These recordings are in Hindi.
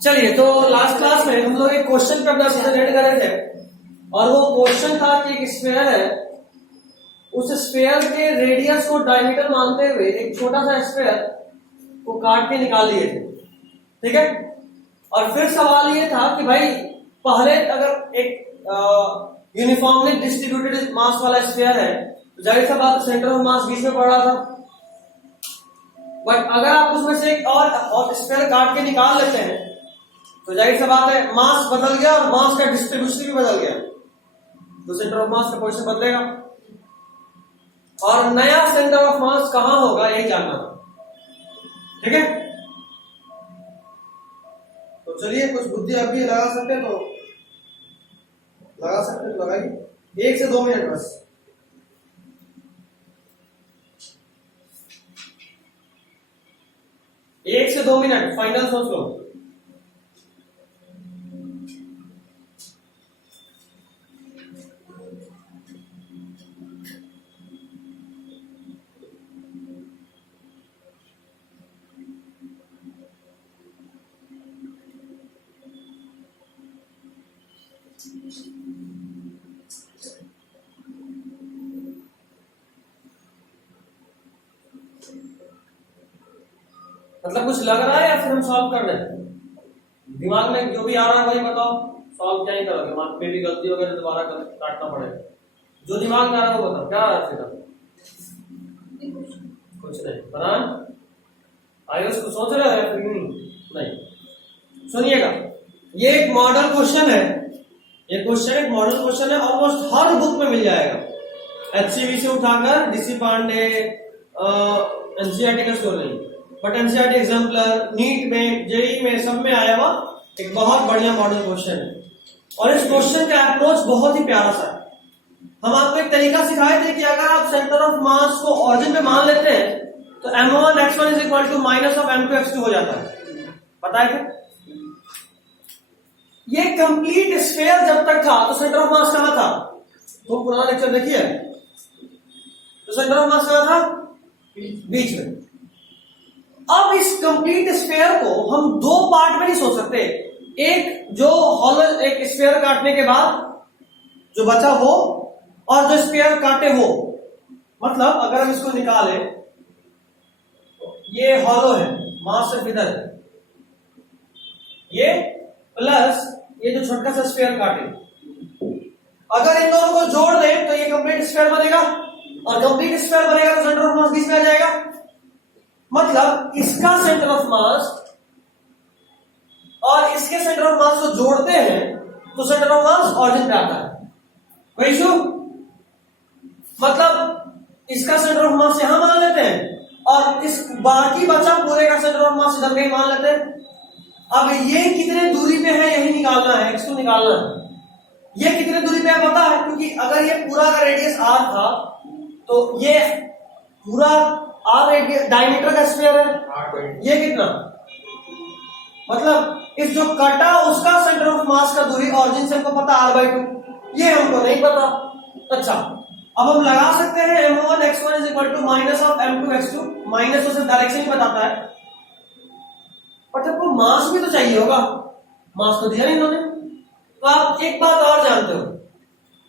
चलिए, तो लास्ट क्लास में हम लोग एक क्वेश्चन पे अपना सेशन एंड कर रहे थे और वो क्वेश्चन था कि एक स्फीयर है, उस स्फीयर के रेडियस को डायमीटर मानते हुए एक छोटा सा स्फीयर को काट के निकाल लिए थे। ठीक है, और फिर सवाल ये था कि भाई पहले अगर एक यूनिफॉर्मली डिस्ट्रीब्यूटेड मास वाला स्फीयर है तो जाहिर सा बात सेंटर ऑफ मास बीच में पड़ रहा था, बट अगर आप उसमें से एक और स्फीयर काट के निकाल लेते हैं तो जाहिर सा बात है मास बदल गया और मास का डिस्ट्रीब्यूशन भी बदल गया, तो सेंटर ऑफ मास का पोजीशन बदलेगा और नया सेंटर ऑफ मास कहां होगा यही जानना था। ठीक है, तो चलिए कुछ बुद्धि अभी लगा सकते हैं तो लगा सकते हैं तो लगाइए, 1 से 2 मिनट बस। एक से 2 मिनट फाइनल सोच लो। मतलब कुछ लग रहा है या फिर हम सॉल्व कर रहे हैं? दिमाग में जो भी आ रहा है वही बताओ, सॉल्व क्या ही करोगे, मान में भी गलती हो गई तो दोबारा काटना पड़ेगा। जो दिमाग में आ रहा है वो बताओ, क्या आ रहा है? कुछ नहीं बना आगे उसको सोच रहे हो या फिर नहीं? सुनिएगा, ये एक मॉडल क्वेश्चन है, ये क्वेश्चन एक मॉडल क्वेश्चन है, ऑलमोस्ट हर बुक में मिल जाएगा, एचसीवी से उठाकर डीसी पांडे, एनसीईआरटी का स्टोर नहीं, बट एनसीईआरटी एग्जाम्पलर, नीट में, जेईई में, सब में आया हुआ एक बहुत बढ़िया मॉडल क्वेश्चन है। और इस क्वेश्चन का अप्रोच बहुत ही प्यारा सा है। हम आपको एक तरीका सिखाए थे कि अगर आप सेंटर ऑफ मास को ऑरिजिन पे मान लेते हैं तो m1 x1 is equal to minus of m2 x2 हो जाता है, पता है क्या? ये कंप्लीट स्फीयर जब तक था तो सेंटर ऑफ मास कहां था? तो पुराना लेक्चर देखिए, तो सेंटर ऑफ मास कहां था? बीच में। अब इस कंप्लीट स्फीयर को हम दो पार्ट में नहीं सोच सकते, एक जो हॉलो, एक स्फीयर काटने के बाद जो बचा वो, और जो स्फीयर काटे वो। मतलब अगर हम इसको निकालें, ये हॉलो है, मास सिर्फ इधर है, ये प्लस ये जो छोटा सा स्फीयर काटे, अगर इन दोनों को जोड़ दें तो ये कंप्लीट स्फीयर बनेगा, और कंप्लीट स्फीयर बनेगा तो सेंटर ऑफ मास बीच में आ जाएगा। मतलब इसका सेंटर ऑफ मास और इसके सेंटर ऑफ मास को जोड़ते हैं तो सेंटर ऑफ मास ऑरिजिन पे आता है, कोई इशू? मतलब इसका सेंटर ऑफ मास यहां मान लेते हैं और इस बाकी बचा पूरे का सेंटर ऑफ मास इधर कहीं मान लेते हैं। अब ये कितने दूरी पे है यही निकालना है, x2 निकालना है। ये कितने दूरी पे है पता है, क्योंकि अगर ये पूरा का रेडियस r था तो ये पूरा r रेडियस डायमीटर का स्फीयर है, ये कितना? मतलब इस जो कटा उसका सेंटर ऑफ मास का दूरी ऑरिजिन से हमको पता r/2, ये हमको नहीं पता। अच्छा, अब हम लगा सकते हैं m1 x1 is equal to minus of m2 x2, minus तो सिर्फ डायरेक्शन ही बताता है, बट आपको मास भी तो चाहिए होगा, मास तो दिया नहीं इन्होंने। तो आप एक बात और जानते हो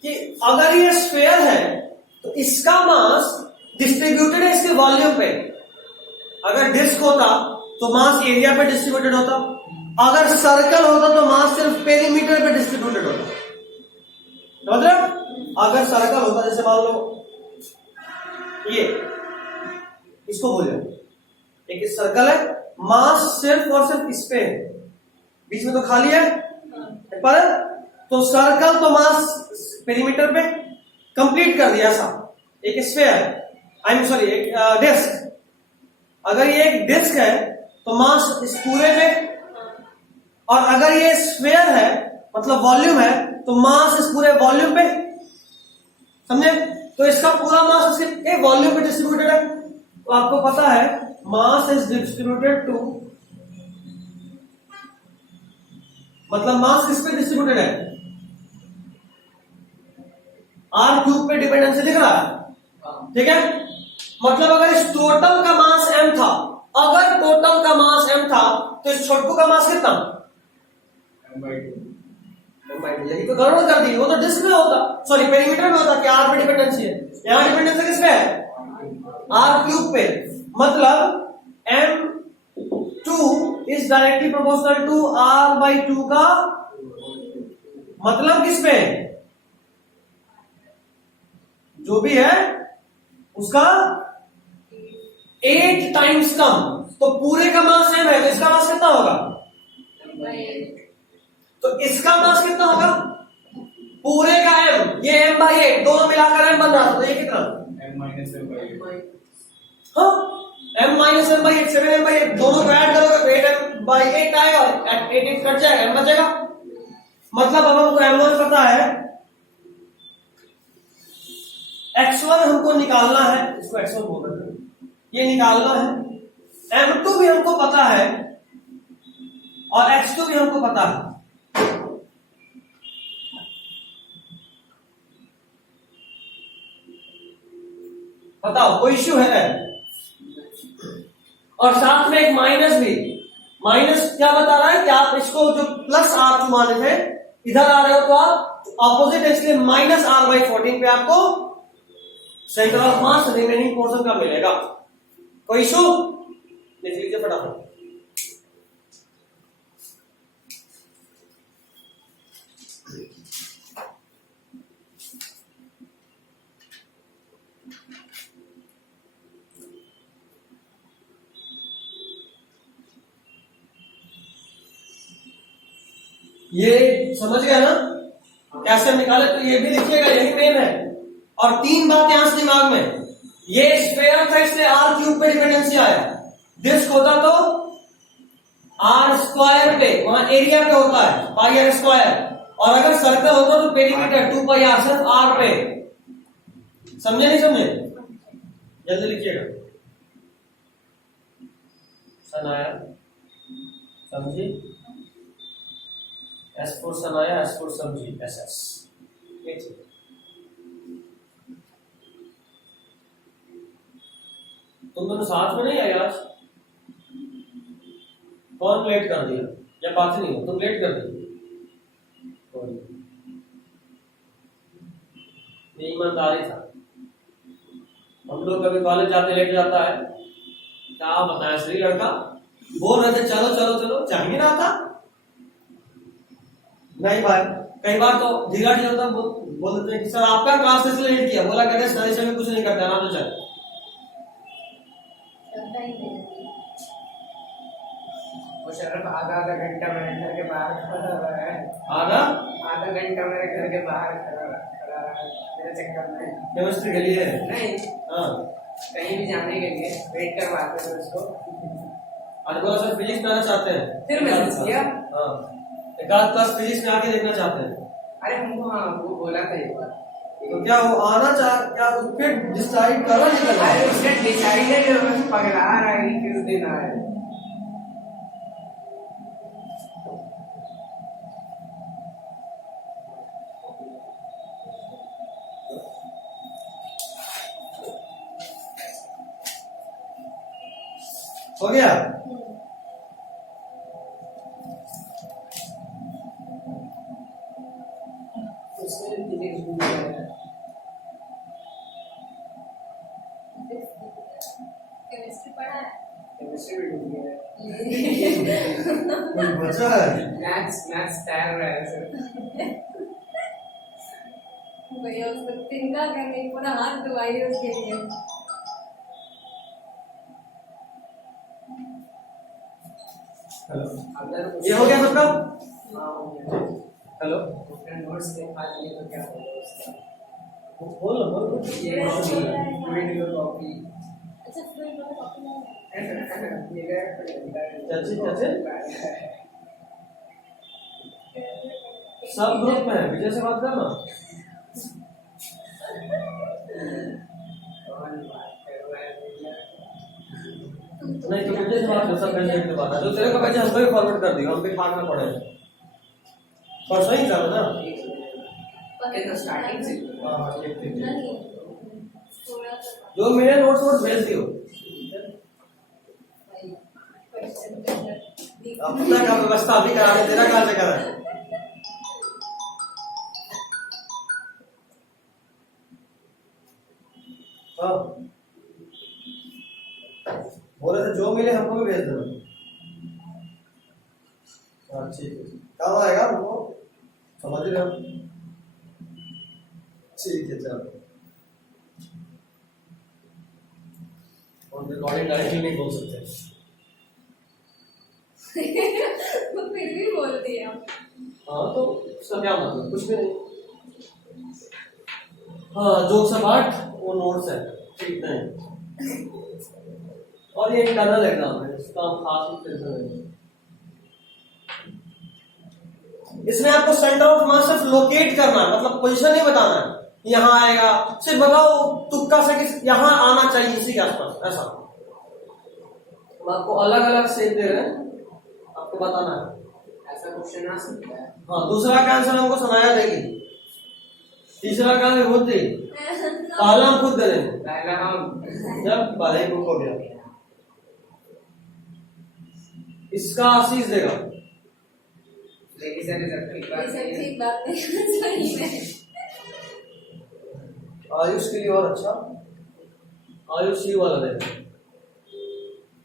कि अगर ये स्फीयर है तो इसका मास डिस्ट्रीब्यूटेड है इसके वॉल्यूम पे। अगर डिस्क होता तो मास एरिया पे डिस्ट्रीब्यूटेड होता, अगर सर्कल होता तो मास सिर्फ पेरीमीटर पे डिस्ट्रीब्यूटेड होता। मतलब अगर सर्कल होता, जैसे मान लो ये, इसको बोलो एक सर्कल है, मास सिर्फ और सिर्फ इस पे है, बीच में तो खाली है, पर तो सर्कल तो मास पेरीमीटर पे कंप्लीट कर दिया। ऐसा एक स्फीयर है, आई एम सॉरी एक डिस्क, अगर ये एक डिस्क है तो मास इस पूरे पे, और अगर ये स्फीयर है मतलब वॉल्यूम है तो मास इस पूरे वॉल्यूम पे, समझे? तो इसका पूरा मास इसके वॉल्यूम पे डिस्ट्रीब्यूटेड है। तो आपको पता है मास इज डिस्ट्रीब्यूटेड टू, मतलब मास किस पे डिस्ट्रीब्यूटेड है? r³ पे डिपेंडेंसी दिख रहा है, ठीक है? मतलब अगर इस टोटल का मास m था, अगर टोटल का मास m था तो इस छोटू का मास कितना? यही तो गड़बड़ कर दी। वो तो डिस्क में होता, सॉरी पेरीमीटर में होता कि आर पे डिपेंडेंसी है, यहाँ डिपेंडेंसी किस पे है, आर क्यूब पे। मतलब M2 is directly proportional to R/2 का मतलब किस पे, जो भी है उसका 8 टाइम्स कम। तो पूरे का मास m है, तो इसका मास कितना होगा, तो इसका मास कितना होगा, पूरे का m, ये m/8 दोनों मिलाकर m बन रहा था, तो ये कितना हाँ m-m/8 7m/8 दोनों को ऐड करोगे तो 8m/8 आएगा और 8 कट जाएगा, m बचेगा। मतलब अब हमको m1 पता है, x1 हमको निकालना है, इसको x1 बोल रहे हैं, ये निकालना है। m2 भी हमको पता है और x2 भी हमको पता है। बताओ कोई इश्यू है, और साथ में एक माइनस भी। माइनस क्या बता रहा है कि आप इसको जो प्लस r माने थे इधर आ रहे हो तो आप ऑपोजिट है, इसलिए -r/14 पे आपको centre of mass remaining portion का मिलेगा। कोई इशू, देख लीजिए फटाफट। ये समझ गया ना कैसे हम निकाले, तो ये भी लिखिएगा, यही मेन है। और 3 बात यहां से दिमाग में, ये स्क्वायर था इसलिए आर क्यूब पे डिपेंडेंसी आया, डिस्क होता तो आर स्क्वायर पे, वहां एरिया पे होता है पाई आर स्क्वायर, और अगर सर्कल होता तो पेरीमीटर 2 पाई आर, सिर्फ आर पे। समझे नहीं समझे, जल्दी लिखिएगा। सनाया समझी, S four Sanaya, S four समझी, SS। तुम दोनों साथ में नहीं आए आज, कौन लेट कर दिया, या बात नहीं हो, तुम लेट कर दिए, ये ईमानदारी था। हम लोग कभी कॉलेज जाते लेट जाता है, क्या बताया, सही लड़का बोल रहे थे चलो चलो चलो, चाहिए ना था नहीं भाई। कई बार तो ढीला ढीला होता, बोल देते हैं कि सर आपका क्लास इसलिए लेट किया, बोला कहते सर में कुछ नहीं करता ना, तो चल वो शरफ आधा घंटा मेरे घर के बाहर खड़ा रहा है, आधा घंटा मेरे घर के बाहर खड़ा रहा है मेरे चक्कर में। केमिस्ट्री के लिए नहीं, हाँ कहीं भी जाने के लिए वेट करवाते थे उसको। आज बोला सर फिजिक्स में आना चाहते हैं, फिर मैसेज किया, हाँ एक आध क्लास फिजिक्स में आके देखना चाहते हैं। अरे हमको हाँ वो बोला था एक बार, तो क्या वो आना चाह, क्या फिर डिसाइड करो निकल। अरे उसने डिसाइडेड बस पगला रहा है कि किस दिन आए। हो गया, केमिस्ट्री पढ़ा है, केमिस्ट्री भी डूब गया कुछ बचा है, मैथ्स तैर रहा है सर। भैया उसको तिनका करने पूरा हाथ दबाइए उसके लिए। ये हो गया सबका, हेलो नोट्स के बाद ये तो क्या होगा उसका, बोलो बोलो, ये कॉपी अच्छा फिर मैं कॉपी नहीं सब ग्रुप में है, विजय से बात करना। नहीं तो विजय से बात कर, सब कैंडिडेट के बात है, जो तेरे को भेजा हमको ही फॉरवर्ड कर दिया, हम भी फाड़ना पड़ेगा। पर सही था ना, तो स्टार्टिंग से नहीं थोड़ा जो मेरे नोट्स भेज दियो। अपना का व्यवस्था अभी करा, तेरा कहाँ से करा है? हाँ ठीक है, काम आएगा हमको, समझ रहे हो? ठीक है चलो। और रिकॉर्डिंग डायरेक्टली नहीं बोल सकते। तो फिर भी बोल दिया। हाँ तो उसका क्या मतलब, कुछ भी नहीं। हाँ जोक्स अपार्ट, वो नोट्स है, ठीक नहीं। और ये इंटरनल एग्जाम है, इसका खास टेंशन नहीं है। इसमें आपको सेंटर ऑफ मास सिर्फ लोकेट करना है, मतलब पोजीशन नहीं बताना है यहाँ आएगा, सिर्फ बताओ तुक्का से किस यहाँ आना चाहिए इसी के आसपास, ऐसा। हम आपको अलग अलग सेप दे रहे हैं, आपको बताना है। ऐसा क्वेश्चन आ सकता है। हाँ दूसरा का आंसर हमको सुनाया देगी, तीसरा का खुद दे, पहला हम खुद दे देंगे। पहला हम जब पहले ही बुक हो गया, इसका आशीष देगा। लेकिन सर ये सब ठीक बात नहीं सही है। आयुष के लिए और अच्छा, आयुष ही वाला देगा,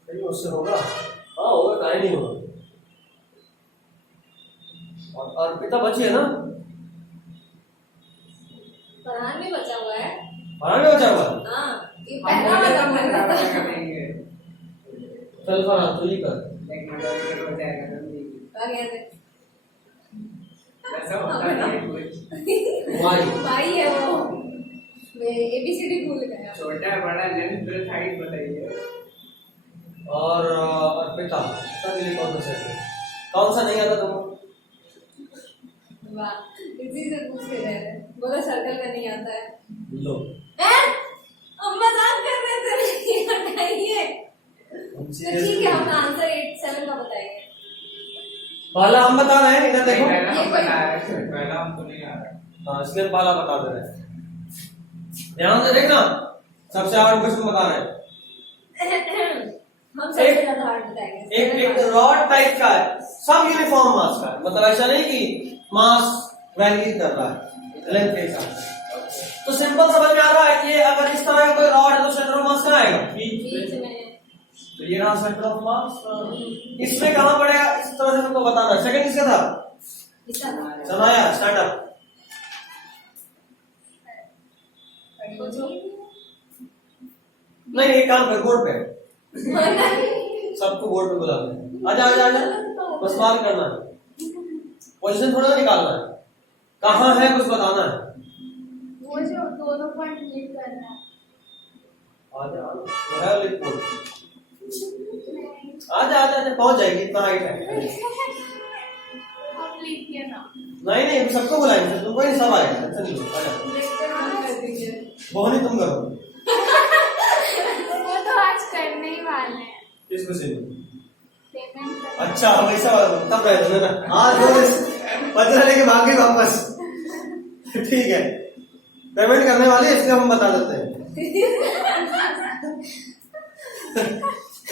सही उससे होगा। हाँ होगा, काहे नहीं होगा। और अर्पिता बची है ना, फरहान भी बचा हुआ है। फरहान भी बचा हुआ है। हाँ ये पहला वाला था। करेंगे। चल फरहान तू ही कर। एक मिनट हो जाएगा ना जी। आ गया देख। ऐसा होता है कुछ। भाई है वो, मैं ABCD भूल गया। छोटा बड़ा लेंथ ब्रेथ हाइट बताइए। और अर्पिता के लिए कौन सा सेट है, कौन सा नहीं आता तुमको? वाह इसी से पूछ के रहे थे, बोला सर्कल का नहीं आता है। लो हम मजाक कर रहे थे, बताइए। तो ठीक है हम आंसर 8 7 का बताएंगे। पहला हम बता रहे हैं, इधर देखो। पहला हम बता रहे हैं, पहला हमको नहीं आ रहा। हाँ इसलिए पहला बता दे रहे हैं, ध्यान से देखना, सबसे हार्ड क्वेश्चन बता रहे हैं। हम सबसे ज्यादा हार्ड बताएंगे। एक रॉड टाइप का है, सब यूनिफॉर्म मास का है, मतलब ऐसा नहीं कि मास वैरी कर रहा है लेंथ के साथ। तो सिंपल समझ में आ रहा है कि अगर इस तरह का कोई रॉड है तो सेंटर ऑफ मास कहाँ आएगा? बीच में। तो ये रहा सेंटर ऑफ मास। इसमें कहाँ पड़ेगा, इस तरह से तुमको बताना है। सेकंड किसका था? Sanaya, start up. नहीं एक काम कर, बोर्ड पे सबको बोर्ड पे बुला ले, आजा आजा आजा, बस बात करना है, पोजीशन थोड़ा सा निकालना है, कहाँ है कुछ बताना है। वो जो दोनों पॉइंट मीट करना है। आजा आजा लिख बोल, आजा आजा आजा, पहुंच जाएगी, इतना हाइट है। आप लिखिए ना। नहीं नहीं सबको बुलाएंगे, तुमको नहीं, सब आएगा, टेंशन नहीं लो, आजा। लेक्चर ऑन कर दीजिए। मोहनी तुम करो। वो तो आज करने ही वाले हैं। किस खुशी में? पेमेंट करने। अच्छा वैसा तब रहे ना, आज वो पचरा लेके भाग गए वापस। ठीक है, पेमेंट करने वाले इसलिए हम बता देते हैं।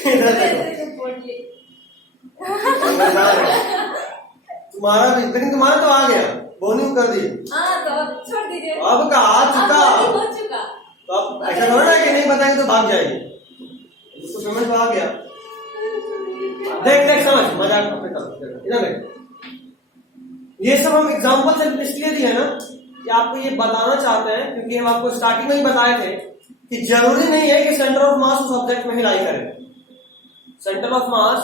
इधर देखो, तुम्हारा भी, लेकिन तुम्हारा तो आ गया, बोनी कर दी। हाँ तो अब छोड़ दीजिए। अब का आ चुका, अब हो चुका। तो अब ऐसा थोड़ा ना कि नहीं बताएंगे तो भाग जाएगी, उसको पेमेंट तो आ गया। देख देख समझ, मजाक अपने तरफ इधर देख। ये सब हम एग्जाम्पल सिर्फ इसलिए दिए ना कि आपको ये बताना चाहते हैं, क्योंकि हम आपको स्टार्टिंग में ही बताए थे कि जरूरी नहीं है कि सेंटर ऑफ मास उस ऑब्जेक्ट में ही लाई करे। सेंटर ऑफ मास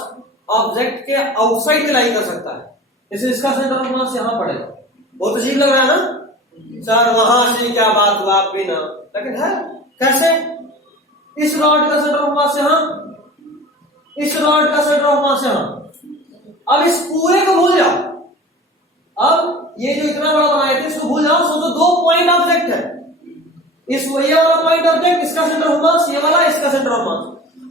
ऑब्जेक्ट के आउटसाइड में लाई कर सकता है, जैसे इसका सेंटर ऑफ मास यहाँ पड़ेगा। बहुत अजीब लग रहा है ना सर, वहां से क्या बात हुआ आप भी ना, लेकिन है कैसे, इस रॉड का सेंटर ऑफ मास यहाँ, इस रॉड का सेंटर ऑफ मास यहाँ। अब इस पूरे को भूल जाओ, अब ये जो इतना बड़ा बनाए थे इसको भूल जाओ, सोचो दो पॉइंट ऑब्जेक्ट है, इस ये वाला पॉइंट ऑब्जेक्ट, इसका सेंटर ऑफ मास ये वाला, इसका सेंटर ऑफ मास,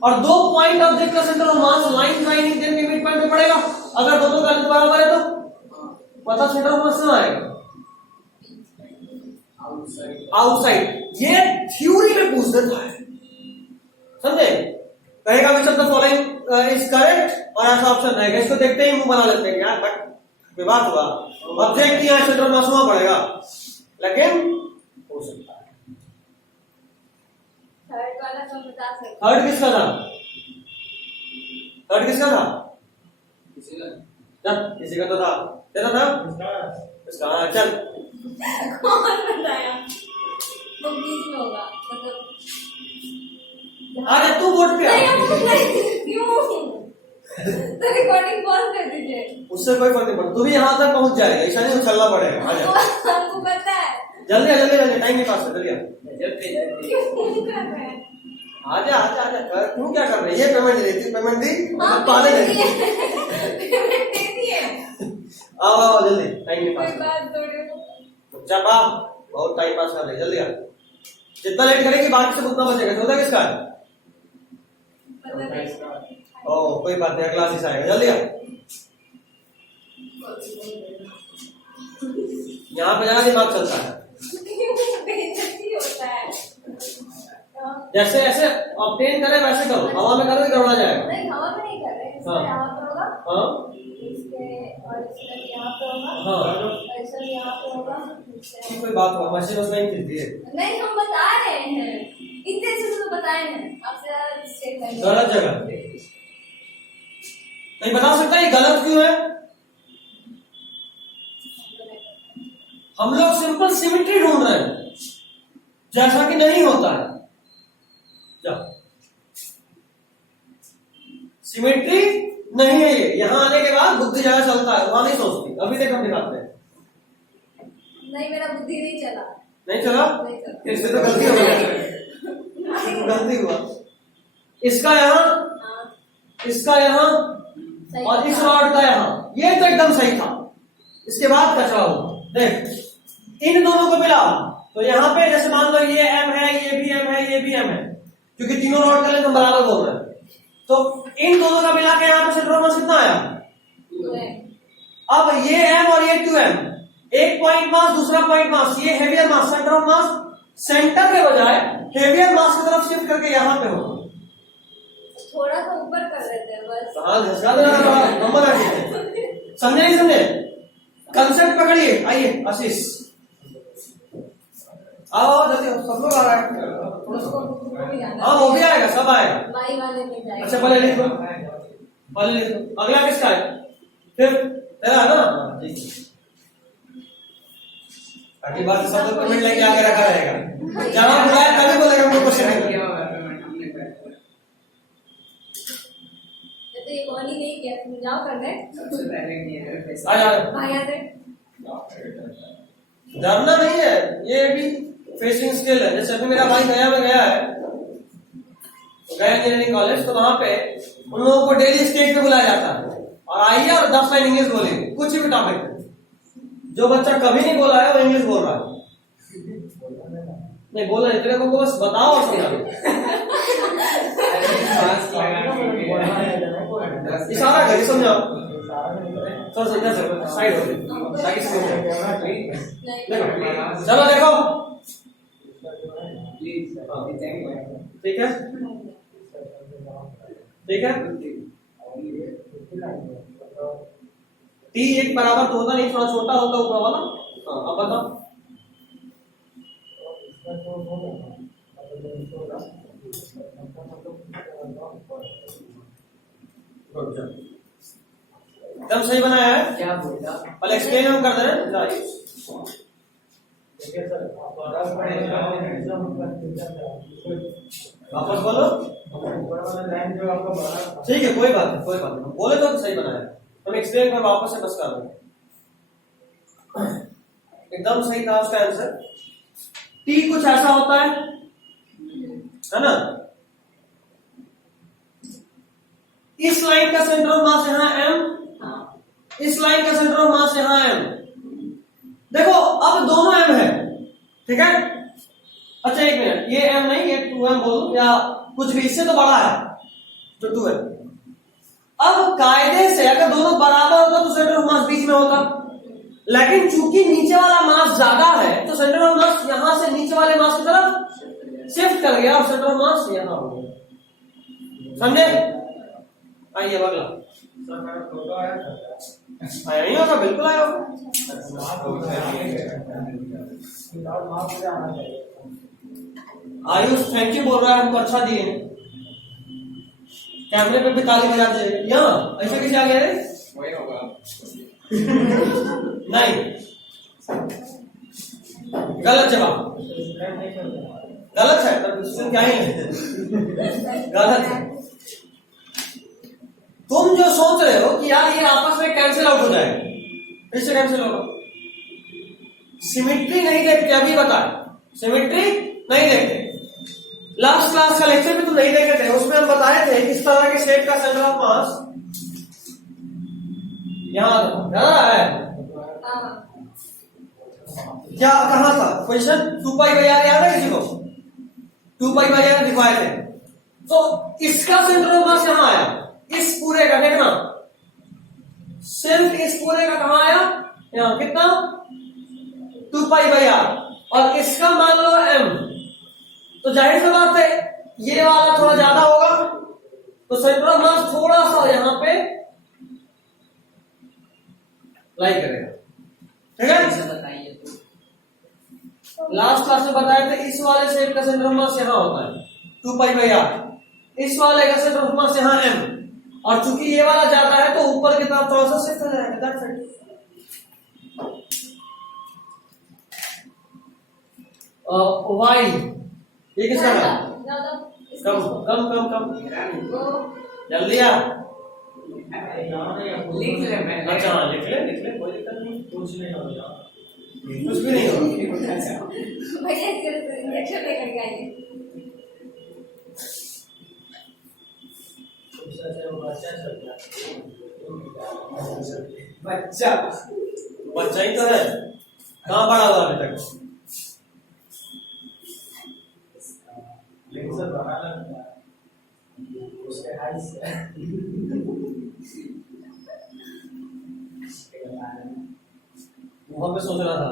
और दो पॉइंट ऑब्जेक्ट का centre of mass line line के मिड पॉइंट पे पड़ेगा। अगर दोनों का लेंथ बराबर है तो पता सेंटर ऑफ मास कहां आएगा? आउटसाइड। ये थ्योरी में पूछ देता है, समझे? कहेगा which of the following is correct, और ऐसा ऑप्शन रहेगा, इसको देखते ही मुंह बना लेते हैं यार, बट कोई बात हुआ, ऑब्जेक्ट यहाँ सेंटर ऑफ मास वहां पड़ेगा, लेकिन हो सकता है। थर्ड वाला तो बता सकते। थर्ड किसका था? थर्ड किसका था? चल किसी का तो था, तेरा था इसका। हाँ चल। कौन बताया? वो बीच में होगा मतलब। अरे तू बोर्ड पे आ। नहीं, अब नहीं, क्यों? तो रिकॉर्डिंग पॉज कर दीजिए। उससे कोई फर्क नहीं पड़ता, तू भी यहाँ तक पहुंच जाएगा, ऐसा नहीं उछलना पड़ेगा। आ जा आपको पता है जल्दी जल्दी जल्दी, टाइम के पास है, जल्दी आ। क्यों कर रहे हैं? आजा आजा आजा, तू क्या कर रही है? पेमेंट दे रही थी, पेमेंट दी हाँ, पाले दे पेमेंट दे दिए। आओ आओ जल्दी, टाइम के कोई पास बात थोड़ी। चल आ, बहुत टाइम पास कर रही, जल्दी आ। जितना लेट करेगी बाकी से उतना बचेगा। चौदह किसका है? पता नहीं। ओ कोई बात नहीं, अगला क्लास आएगा, जल्दी आ। यहाँ पे ज्यादा दिमाग चलता है, बेइज्जती होता है। जैसे ऐसे ऑब्टेन करे वैसे करो, हवा में करोगे दौड़ा जाएगा। नहीं, हवा में नहीं कर रहे। इसका हाँ। यहाँ पे होगा, हाँ इसके और इसका यहाँ पे होगा, हाँ, और इसका यहाँ पे होगा। ये कोई बात हुआ, मशीन उसमें ही खिलती है। नहीं, हम बता रहे हैं, इतने अच्छे से तो बताए हैं आपसे। चेक करेंगे। गलत जगह नहीं बता सकता, ये गलत क्यों है? हम लोग सिंपल सिमेट्री ढूंढ रहे हैं, जैसा कि नहीं होता है। सिमेट्री नहीं है ये, यहाँ आने के बाद बुद्धि ज्यादा चलता है, वहां नहीं सोचती। अभी तक हम दिखाते हैं। नहीं, मेरा बुद्धि नहीं चला। नहीं चला? नहीं चला। इसमें तो गलती हो गई, गलती हुआ। इसका यहाँ, हाँ, इसका यहाँ सही और इस था। रॉड का यहाँ, ये तो एकदम सही था। इसके बाद कचरा हुआ। देख इन दोनों को मिला तो यहाँ पे जैसे मान लो ये एम है, ये भी एम है, ये भी एम है, क्योंकि तीनों रॉड का लेंथ हम बराबर बोल रहे हैं। तो इन दोनों का मिला के यहाँ पे सेंटर ऑफ मास कितना आया? अब ये एम और ये 2m, एक पॉइंट मास दूसरा पॉइंट मास, ये heavier mass, centre of mass centre के बजाय हेवियर मास की तरफ शिफ्ट करके यहाँ पे होगा। थोड़ा सा ऊपर कर देते हैं बस। हाँ घसका देना, नंबर आ गए। समझे नहीं समझे? कंसेप्ट पकड़िए। आइए आशीष, आओ जल्दी, सब लोग आ रहा है। हाँ वो भी आएगा, सब आएगा। बाई वाले में जाएगा। अच्छा पहले लिख दो, पहले लिख दो। अगला किसका है? फिर तेरा है ना? ताकि बात सब लोग पेमेंट लेके आके रखा रहेगा, जहां बुलाया तभी बोलेगा हमको क्वेश्चन है। तो ये कॉल ही नहीं किया, तुम जाओ करने। आ जा, भाई आते। डरना नहीं है, ये भी फेसिंग स्किल है। जैसे अभी मेरा भाई गया में गया है, गया इंजीनियरिंग कॉलेज, तो वहां पे उन लोगों को डेली स्टेज पे बुलाया जाता है और आइए और 10 लाइन इंग्लिश बोले, कुछ भी टॉपिक। जो बच्चा कभी नहीं बोला है वो इंग्लिश बोल रहा है। नहीं बोला है, तेरे को बस बताओ और समझा। इशारा करके समझाओ। सर समझा सर, साइड हो गई ताकि समझ जाए। चलो देखो, ठीक है ठीक है। टी एक बराबर तो होता नहीं, थोड़ा छोटा होता ऊपर वाला। हाँ अब बताओ। एकदम सही बनाया है। क्या बोला? पहले एक्सप्लेन हम कर दे रहे हैं। वापस बोलो। ठीक है कोई बात नहीं, कोई बात नहीं, बोले तो सही बनाया। हम एक्सप्लेन कर वापस से बस कर रहे हैं। एकदम सही था उसका आंसर। टी कुछ ऐसा होता है ना? इस लाइन का सेंटर ऑफ मास यहाँ m, इस लाइन का सेंटर ऑफ मास यहाँ m। देखो अब दोनों m है, ठीक है। अच्छा एक मिनट, ये m नहीं, ये 2m बोलूं या कुछ भी, इससे तो बड़ा है जो 2m। अब कायदे से अगर दोनों बराबर होता तो सेंटर ऑफ मास बीच में होता, लेकिन चूंकि नीचे वाला मास ज्यादा है तो सेंटर ऑफ मास यहां से नीचे वाले मास की तरफ शिफ्ट कर गया और सेंटर ऑफ मास यहां हो गया। समझे? आइए अगला। आया नहीं होगा? बिल्कुल आया होगा। आयुष थैंक यू बोल रहा है, हमको अच्छा दिए। कैमरे पे भी ताली बजा दे। यहाँ ऐसे कैसे आ गया है? वही होगा। नहीं, गलत जवाब, गलत है, तब क्वेश्चन क्या ही है, गलत है। तुम जो सोच रहे हो कि यार ये आपस में कैंसिल आउट हो जाएगा, फिर से कैंसिल होगा। सिमेट्री नहीं देखते, अभी बताए सिमेट्री नहीं देखते। लास्ट क्लास का लेक्चर भी तुम नहीं देखे थे, उसमें हम बताए थे किस तरह के शेप का सेंटर ऑफ मास यहां है। क्या कहां था क्वेश्चन? 2 पाई बाई आर याद है किसी को? 2 पाई बाई आर दिखाए थे। तो इसका सेंटर ऑफ मास यहां आया, इस पूरे का देखना, सिर्फ इस पूरे का कहां आया? यहां कितना? 2 पाई बाई आर, और इसका मान लो m। तो जाहिर सी बात है ये वाला थोड़ा ज्यादा होगा, तो सेंटर ऑफ मास थोड़ा सा यहां पे लाई करेगा, ठीक है? बताइए तो। लास्ट क्लास में बताया था इस वाले शेप का सेंटर ऑफ मास यहां होता है 2 पाई बाई आर, इस वाले का सेंटर ऑफ मास यहां m, और चूंकि ये वाला ज्यादा है तो ऊपर की तरफ थोड़ा सा शिफ्ट हो जाएगा। That's it. वाई ये किसका है? कम कम कम कम, जल्दी आ। लिख ले मैं। अच्छा हाँ, लिख ले, कोई दिक्कत नहीं, कुछ नहीं होगा, कुछ भी नहीं होगा। भैया इंजेक्शन लेकर के आइए। बच्चा बच्चा ही तो है, कहाँ पढ़ा हुआ अभी तक? उसके हाइट से वहां पे सोच रहा था।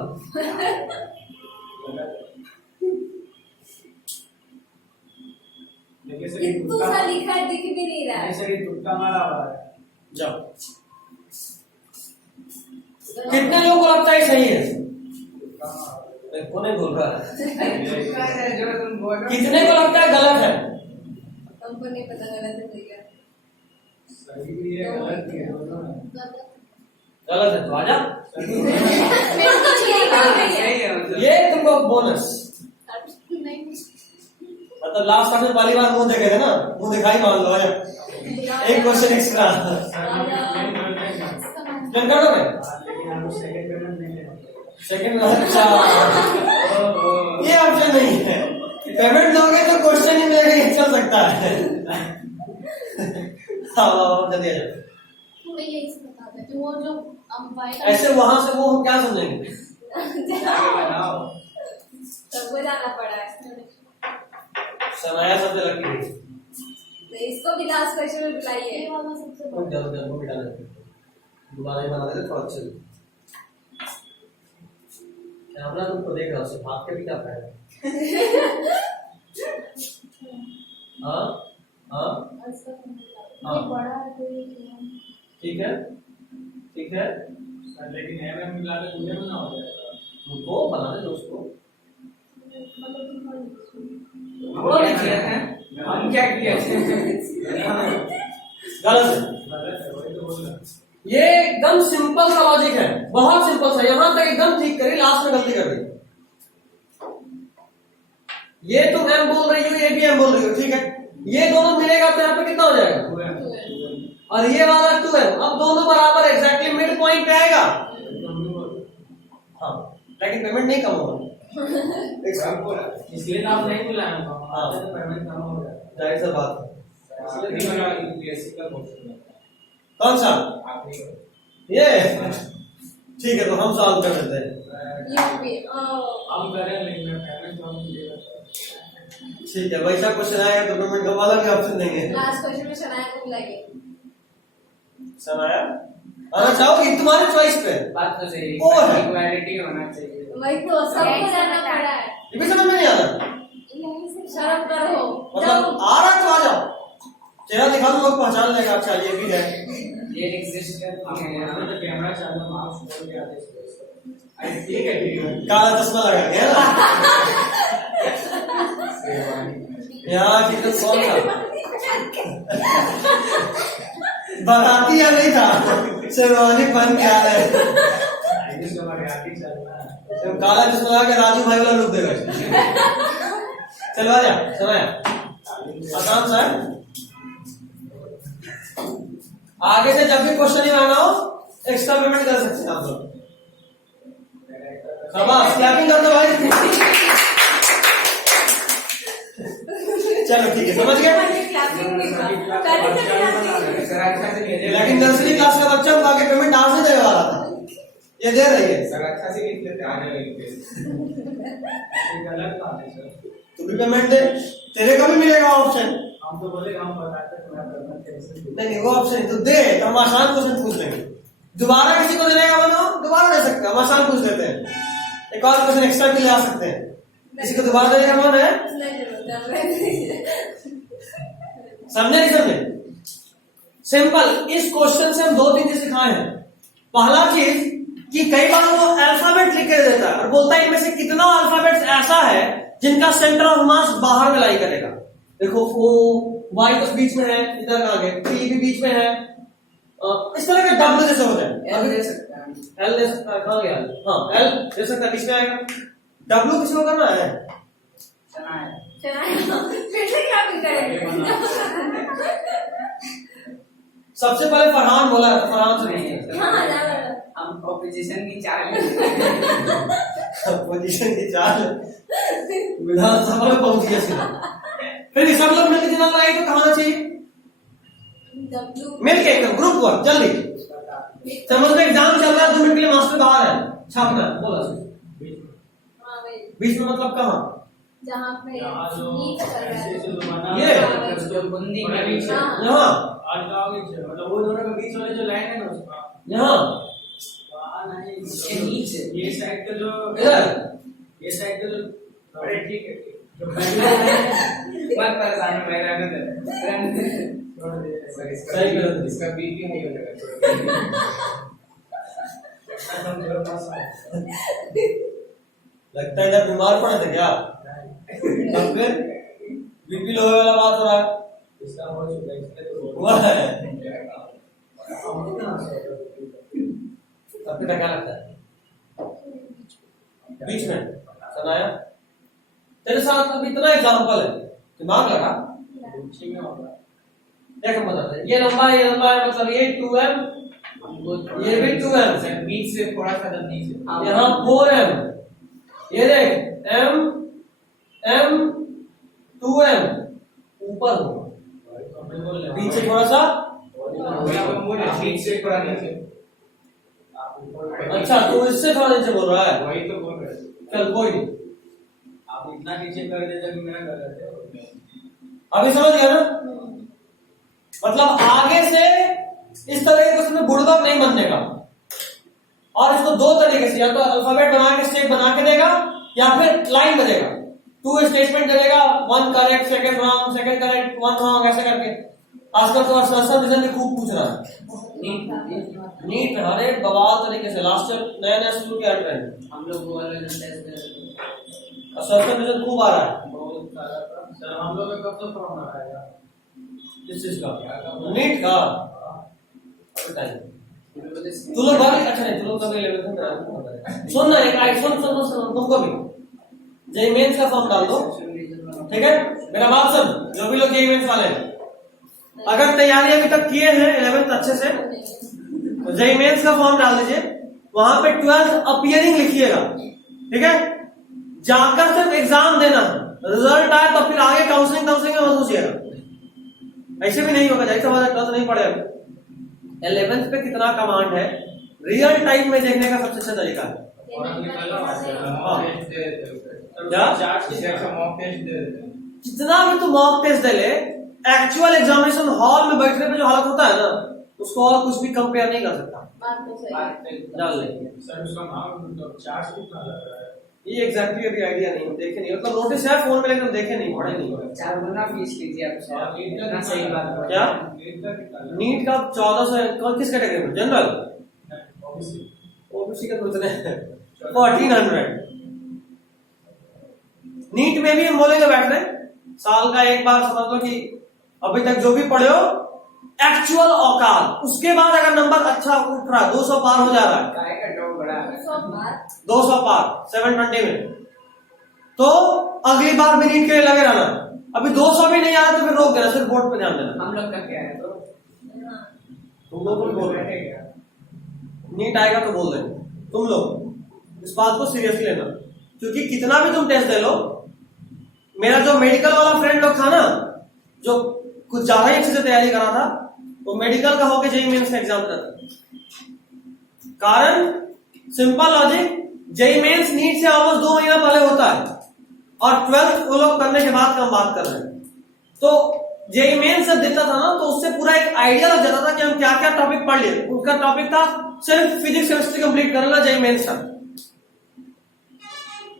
इतना सा लिखा है, दिख भी नहीं रहा है। ऐसे ही तुक्का मारा हुआ है। जाओ, कितने लोगों को लगता है सही है? कौन बोल रहा है? जो तुम बोल रहे हो कितने को लगता है गलत है? हमको नहीं पता गलत है भैया। सही भी है, गलत भी है, दोनों है। गलत है तो आजा, मेरे को यही बोल रही है। सही है मतलब। ये तुमको बोनस। मतलब लास्ट क्लास में पहली बार मुंह देखे थे ना, मुंह दिखाई मान लो, आजा एक क्वेश्चन एक्स्ट्रा डन कर दोगे? लेकिन आपको सेकंड पेमेंट नहीं लेना। सेकंड, अच्छा ये ऑप्शन नहीं है, पेमेंट दोगे तो क्वेश्चन ही मेरे लिए चल सकता है। हाँ जल्दी आ जाओ। मैं यही बताता कि वो जो ऐसे वहां से वो हम क्या समझेंगे? बनाओ। सबको जाना पड़ा है। सनाया सबसे लकी है। तो इसको भी लास्ट क्वेश्चन में बुलाइए। ये वाला सबसे कोई जल्द जल्द वो मिटा देते, दोबारा ही बना देते थोड़ा अच्छे। कैमरा तुमको देख रहा है, उससे भाग के भी क्या फायदा? हाँ हाँ ये बड़ा है तो ये ठीक है, ठीक है, लेकिन एमएम मिला के तुझे ना हो जाएगा। तुमको बना दे दोस्तों। वो क्या किया है? हम क्या किया है? गलत है, वही तो बोल रहा हूं। ये एकदम सिंपल सा लॉजिक है, बहुत सिंपल सा। यहां तक एकदम ठीक करी, लास्ट में गलती कर दी। ये तुम एम बोल रही हो, ये भी एम बोल रही हो, ठीक है। ये दोनों मिलेगा तो यहाँ पे कितना हो जाएगा? और ये वाला 2m, अब दोनों बराबर एग्जैक्टली मिड पॉइंट पे आएगा। हाँ, लेकिन पेमेंट नहीं कम होगा। इसलिए तो आप नहीं बुलाए हमको। हाँ। तो पेमेंट कम हो जाएगा। जाहिर सी बात है। इसलिए नहीं बना यूपीएससी का क्वेश्चन। कौन सा? आप नहीं हो। ये ठीक है, तो हम सॉल्व कर देते हैं। ये भी हम करें लेकिन पेमेंट कम मिलेगा। ठीक है, वैसा क्वेश्चन आएगा तो पेमेंट का वाला भी ऑप्शन देंगे। लास्ट क्वेश्चन में शनाया को बुलाइए। समाया आना चाहोगी? तुम्हारी चॉइस पे। बात तो सही वो है। है, इक्वालिटी होना चाहिए। वही तो सबको जाना पड़ा है। ये भी समझ में नहीं आ रहा। शर्म करो। मतलब आ रहा तो आ जाओ, चेहरा दिखा दो, लोग पहचान लेगा। अच्छा ये भी है, ये एग्जिस्ट करती है। यहाँ तो कैमरा चालू माउस खोल के आते हैं। ठीक है, ठीक है। काला चश्मा लगा के है ना। यहाँ की तो कौन था? बाराती या नहीं था? शेरवानी पहन के आ रहे हैं। काला चश्मा लगा के राजू भाई वाला लुक देगा। चलवा जा सुनाया आसान सा है। आगे से जब भी क्वेश्चन ही आना हो एक्स्ट्रा पेमेंट कर सकते हैं आप लोग। शाबाश क्लैपिंग कर दो भाई। चलो ठीक है समझ गए। लेकिन नर्सरी क्लास का बच्चा आगे पेमेंट आज से देने वाला था, ये दे रही है सर। अच्छा से लिख लेते आने लगे गलत बात है सर। तू भी पेमेंट दे, तेरे को भी मिलेगा ऑप्शन। हम तो बोले हम बताते तुम्हारा करना कैसे। नहीं वो ऑप्शन तो दे, तो हम आसान क्वेश्चन पूछ लेंगे। दोबारा किसी को देने का मन हो दोबारा दे सकते हैं, हम आसान पूछ लेते हैं। एक और क्वेश्चन एक्स्ट्रा भी ले आ सकते हैं। किसी को दोबारा देने का मन है? समझे नहीं समझे? सिंपल। इस क्वेश्चन से हम दो तीन चीज सिखाए हैं। पहला चीज कि कई बार वो अल्फाबेट लिख के देता है और बोलता है इनमें से कितना अल्फाबेट ऐसा है जिनका सेंटर ऑफ मास बाहर में लाई करेगा। देखो ओ वाई तो बीच में है, इधर आगे टी भी बीच में है, इस तरह का डब्ल्यू जैसे हो जाए। एल दे सकते हैं, एल दे सकता है, कहां गया? हाँ एल दे सकता है, बीच में आएगा। डब्ल्यू किसको करना है? चना है। फिर से क्या करेंगे? सबसे पहले फरहान बोला, फरहान से नहीं। हम ऑपोजिशन की चाल पोजीशन की चाल विधानसभा में पहुंच गया सीधा। फिर सब लोग मिलकर दिमाग लगाए तो कहां चाहिए? मिलके एकदम ग्रुप वर्क जल्दी। समझ में एग्जाम चल रहा है, 2 मिनट के लिए मास्टर बाहर है, छापना बोला बीच में मतलब कहाँ? जहाँ पे नीट कर रहा है ये जो बंदी में यहाँ मतलब वो दोनों के बीच वाले जो लाइन है ना उसका यहाँ नहीं, इसके नीचे ये साइड का जो इधर ये साइड का जो अरे ठीक है मत परेशान हो मेरा सही करो। इसका बीपी नहीं हो जाएगा लगता है इधर बीमार पड़े थे क्या? तब फिर बीपी लो वाला बात हो रहा है। इसका हो चुका है, इसलिए तो हुआ है। आपको क्या लगता है? बीच में सुनाया तेरे साथ अब इतना एग्जाम्पल है, दिमाग लगा देख हम बताते हैं। ये लंबा है मतलब ये 2m, ये भी 2m, बीच से थोड़ा सा नीचे यहाँ 4m, ये देख m 2m ऊपर होगा, पीछे थोड़ा सा बीच से थोड़ा नीचे। अच्छा तो इससे थोड़ा नीचे बोल रहा है। वही तो बोल रहे चल कोई नहीं, आप इतना नीचे कर देते कि मेरा कर देते। अभी समझ गया ना? मतलब आगे से इस तरह के क्वेश्चन में बुड़बक नहीं बनने का। और इसको दो तरीके से, या तो अल्फाबेट बना के स्टेप बना के देगा या फिर लाइन बनेगा। 2 स्टेटमेंट देगा, 1 correct, second wrong, second correct, 1 wrong, ऐसे करके। आजकल तो असर विजन में खूब पूछ रहा है। नीट हर एक बवाल तरीके से लास्ट ईयर नया शुरू किया ट्रेंड। हम लोग वो वाले असर विजन खूब आ रहा है। सर हम लोग कब तक फॉर्म आएगा किस चीज का? नीट का तू लोग बात अच्छा नहीं, तू लोग कभी लेवल पे सुन ना, एक आई सुन तुमको भी जेई मेंस का फॉर्म डाल दो, ठीक है? मेरा बात सुन, जो भी लोग जेई मेंस वाले हैं, अगर तैयारी अभी तक किए हैं 11th अच्छे से, तो जेई मेंस का फॉर्म डाल दीजिए। वहां पे 12th अपीयरिंग लिखिएगा, ठीक है? जाकर सिर्फ एग्जाम देना, रिजल्ट आए तो फिर आगे काउंसलिंग में मत पूछिएगा। ऐसे भी नहीं होगा, जैसे हमारा क्लास नहीं पड़ेगा। 11th पे कितना कमांड है रियल टाइम में देखने का सबसे अच्छा तरीका है। जितना भी तू मॉक टेस्ट दे ले, एक्चुअल एग्जामिनेशन हॉल में बैठने पे जो हालत होता है ना, उसको और कुछ भी कंपेयर नहीं कर सकता। डाल लेंगे ये एग्जैक्टली अभी आइडिया नहीं, देखे नहीं, मतलब नोटिस है फोन में, लेकिन देखे नहीं, पढ़े नहीं। 4 गुना फीस लीजिए आप। सही बात है क्या? नीट का 1400 किस कैटेगरी में? जनरल ओबीसी का कितने? 1400। नीट में भी हम बोलेंगे बैठ रहे साल का एक बार समझ लो कि अभी तक जो भी पढ़े हो एक्चुअल औकात। उसके बाद अगर नंबर अच्छा उठ रहा है, 200 पार हो जा रहा है, काय का टॉप बड़ा है 200 पार 720 में, तो अगली बार भी नीट के लिए लगे रहना। अभी 200 भी नहीं आ रहा तो फिर रोक देना, सिर्फ बोर्ड पे ध्यान देना। हम लोग का क्या है तो तुम लोग भी बोल रहे बैठे क्या नीट आएगा तो बोल देंगे, तुम लोग इस बात को सीरियसली लेना, क्योंकि कितना भी तुम टेस्ट दे लो। मेरा जो मेडिकल वाला फ्रेंड लोग था ना, जो कुछ ज्यादा ही अच्छे से तैयारी करा था, तो मेडिकल का होके जेईई मेंस का एग्जाम था। कारण simple logic, JEE Mains NEET से ऑलमोस्ट 2 महीना पहले होता है और 12th वो लोग करने के बाद का हम बात कर रहे हैं। तो जेईई मेंस जब देता था ना, तो उससे पूरा एक आइडिया लग जाता था कि हम क्या क्या टॉपिक पढ़ लिए। उसका टॉपिक था सिर्फ फिजिक्स केमिस्ट्री कंप्लीट करना जेईई मेंस का।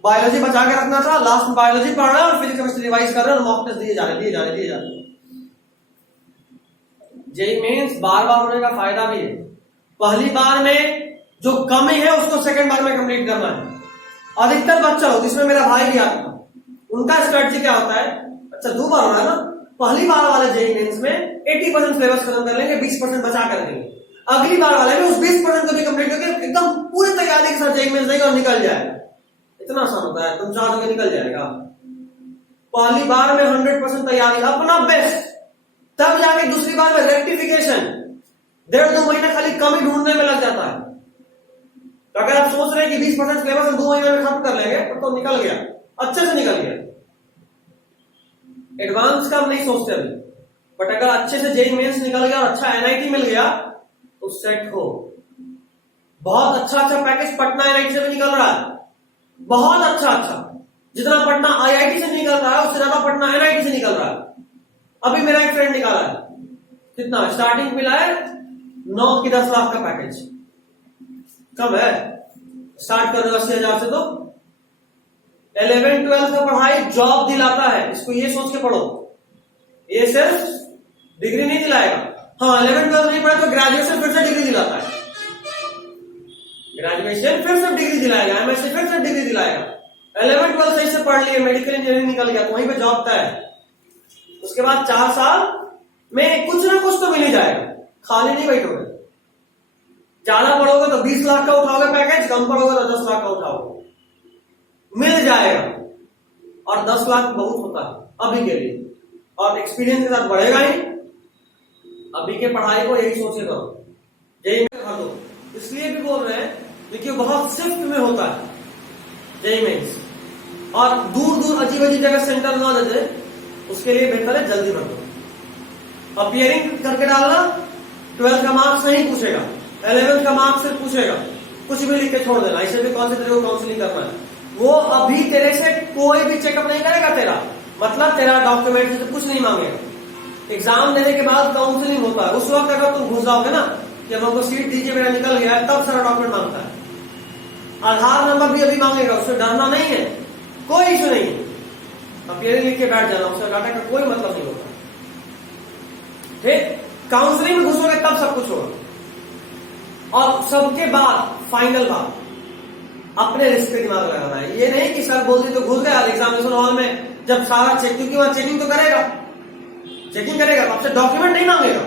बायोलॉजी बचा के रखना था, लास्ट में बायोलॉजी पढ़ रहा है और फिजिक्स केमिस्ट्री रिवाइज कर रहे हैं और मॉक टेस्ट दिए जा रहे। जेईई मेंस बार बार होने का फायदा भी है। पहली बार में जो कमी है उसको सेकंड बार में कंप्लीट करना है। अधिकतर बच्चा हो, जिसमें मेरा भाई भी आता, उनका स्ट्रेटजी क्या होता है, अच्छा 2 बार हो रहा है ना, पहली बार वाले जेईई मेंस में 80% सिलेबस खत्म कर लेंगे, 20% बचा कर देंगे। अगली बार वाले में उस 20% को भी कंप्लीट करके एकदम पूरी तैयारी के साथ जेईई मेंस देंगे और निकल जाएगा। इतना आसान होता है, तुम चाह दोगे निकल जाएगा। पहली बार में 100% तैयारी, अपना बेस्ट, तब जाके दूसरी बार में रेक्टिफिकेशन। 1.5-2 महीने खाली कमी ढूंढने में लग जाता है। तो अगर आप सोच रहे हैं कि 20% सिलेबस 2 महीने में खत्म कर लेंगे तो निकल गया, अच्छे से निकल गया। एडवांस का हम नहीं सोचते अभी, बट अगर अच्छे से जेईई मेंस निकल गया और अच्छा एनआईटी मिल गया तो सेट हो। बहुत अच्छा पैकेज पटना एनआईटी से भी निकल रहा है, बहुत अच्छा। जितना पटना आईआईटी से निकल रहा है उससे ज्यादा पटना एनआईटी से निकल रहा है। अभी मेरा एक फ्रेंड निकाला है, कितना स्टार्टिंग मिला है 9 की 10 लाख का पैकेज। कम है, स्टार्ट कर रहे हो 80,000 से, तो 11-12 का पढ़ाई जॉब दिलाता है। इसको ये सोच के पढ़ो, ये सिर्फ डिग्री नहीं दिलाएगा। हाँ, 11-12 नहीं पढ़ा तो ग्रेजुएशन फिर से डिग्री दिलाता है, ग्रेजुएशन फिर से डिग्री दिलाएगा, एमएससी फिर से डिग्री दिलाएगा। 11-12 सही से पढ़ लिए, मेडिकल इंजीनियरिंग निकल गया तो वहीं पे जॉब तय है। उसके बाद 4 साल में कुछ ना कुछ तो मिल ही जाएगा, खाली नहीं बैठोगे। ज्यादा पढ़ोगे तो 20 लाख का उठाओगे पैकेज, कम पढ़ोगे तो 10 लाख का उठाओगे, मिल जाएगा। और 10 लाख बहुत होता है अभी के लिए, और एक्सपीरियंस के साथ बढ़ेगा ही। अभी के पढ़ाई को यही सोचे करो, जेईई में भर दो। इसलिए भी बोल रहे हैं क्योंकि बहुत शिफ्ट में होता है जेईई मेंस, और दूर अजीब जगह सेंटर ना दे दे, उसके लिए बेहतर है जल्दी भर दो। अपियरिंग करके डालना, 12 का मार्क्स नहीं पूछेगा, 11 का मार्क्स सिर्फ पूछेगा, कुछ भी लिख के छोड़ देना। इसे भी कौन से तेरे को काउंसलिंग करना है, वो अभी तेरे से कोई भी चेकअप नहीं करेगा तेरा, मतलब तेरा डॉक्यूमेंट से कुछ नहीं मांगेगा। एग्जाम देने के बाद काउंसलिंग होता है, उस वक्त अगर तुम घुस जाओगे ना कि अब हमको सीट दीजिए, मेरा निकल गया है, तब सारा डॉक्यूमेंट मांगता है। आधार नंबर भी अभी मांगेगा, उससे डरना नहीं है, कोई इशू नहीं है। अपियरिंग लिख के बैठ जाना, उसका डाटा का कोई मतलब नहीं होता। ठीक, काउंसलिंग में घुसोगे तब सब कुछ होगा। और सबके बाद फाइनल बात, अपने रिस्क पे दिमाग लगाना है। ये नहीं कि सर बोल दी तो घुस गया एग्जामिनेशन हॉल में, जब सारा चेक, क्योंकि वहां चेकिंग तो करेगा, आपसे डॉक्यूमेंट नहीं मांगेगा।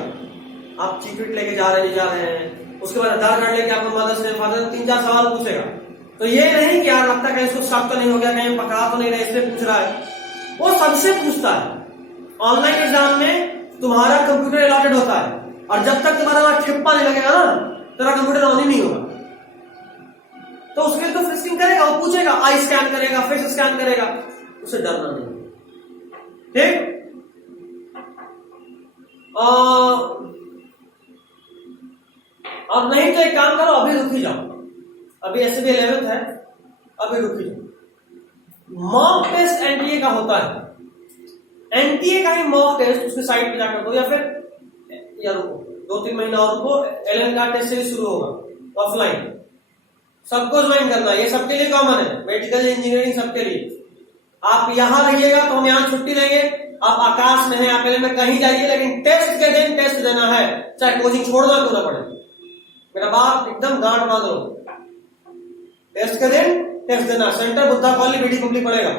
आप चिट लेके जा रहे हैं, उसके बाद आधार कार्ड लेके आपका मदर से फादर 3-4 सवाल पूछेगा। तो ये नहीं कि यार लगता है कहीं इसको शक तो नहीं हो गया, कहीं पकड़ा तो नहीं रहा, इसलिए पूछ रहा है। वो सबसे पूछता है। ऑनलाइन एग्जाम में तुम्हारा कंप्यूटर अलॉटेड होता है, और जब तक तुम्हारा वहां ठिप्पा नहीं लगेगा ना, तेरा कंप्यूटर ऑन ही नहीं होगा। तो उसके लिए तो फ्रिस्किंग करेगा, वो पूछेगा, आई स्कैन करेगा, फेस स्कैन करेगा, उसे डरना नहीं। ठीक, अब नहीं तो एक काम करो, अभी रुक ही जाओ। अभी ऐसे भी 11th है, अभी रुक ही जाओ। मॉक टेस्ट एनटीए का होता है, एनटीए का ही मॉक टेस्ट उसके साइट पे जाकर दो, या फिर या रुको 2-3 महीना और रुको, एलएन का टेस्ट से शुरू होगा ऑफलाइन। सबको ज्वाइन करना, ये सबके लिए कॉमन है, मेडिकल इंजीनियरिंग सबके लिए। आप यहां रहिएगा तो हम यहां छुट्टी लेंगे, आप आकाश में हैं, आप एलएन में कहीं जाइए, लेकिन टेस्ट के दिन टेस्ट देना है, चाहे कोचिंग छोड़ना क्यों ना पड़े। मेरा बात एकदम गांठ बांध लो, टेस्ट के दिन टेस्ट देना। Centre Buddha college BD public पड़ेगा,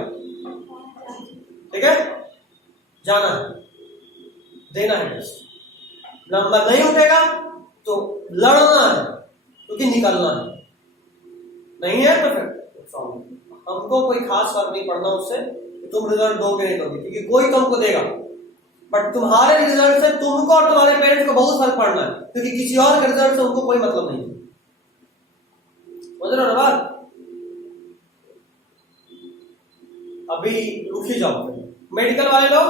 ठीक है, जाना है, देना है टेस्ट। नंबर नहीं उठेगा तो लड़ना है, क्योंकि निकलना है। नहीं है तो फिर हमको कोई खास फर्क नहीं पड़ना उससे कि तुम रिजल्ट दोगे नहीं दोगे, क्योंकि कोई तुमको देगा, बट तुम्हारे रिजल्ट से तुमको और तुम्हारे पेरेंट्स को बहुत फर्क पड़ना है, क्योंकि किसी और के रिजल्ट से उनको कोई मतलब नहीं है। समझ रहे हो ना बात? अभी रुक ही जाओ। मेडिकल वाले लोग,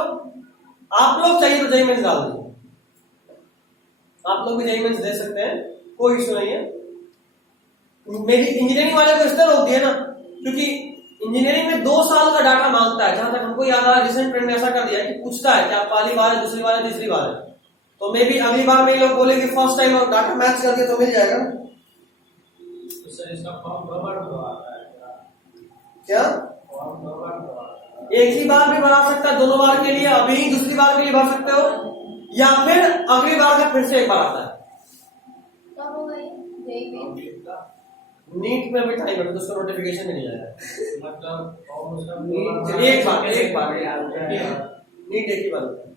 आप लोग चाहिए तो जेईई मेंस डाल दीजिए, आप लोग भी जेईई मेंस दे सकते हैं, कोई इश्यू नहीं है। मेरी इंजीनियरिंग वाले को इसलिए रोक दिया ना, क्योंकि इंजीनियरिंग में 2 साल का डाटा मांगता है। जहां तक हमको याद आ रहा है रिसेंट ट्रेंड में ऐसा कर दिया है कि पूछता है कि आप पहली बार है, दूसरी बार है, तीसरी बार है, तो मे भी अगली बार में ये लोग बोले कि फर्स्ट टाइम और डाटा मैच करके तो मिल जाएगा। इसका फॉर्म 2 बार तो आता है क्या फॉर्म 2 बार तो आता है? एक ही बार भी भरा सकता है, दोनों बार के लिए अभी दूसरी बार के लिए भर सकते हो, या फिर अगली बार का फिर से एक बार आता है। कब होगा ये जेईई मेंस? नीट में भी टाइम है तो उसका नोटिफिकेशन भी नहीं आया। मतलब फॉर्म उसका एक बार नीट एक ही बार होता है।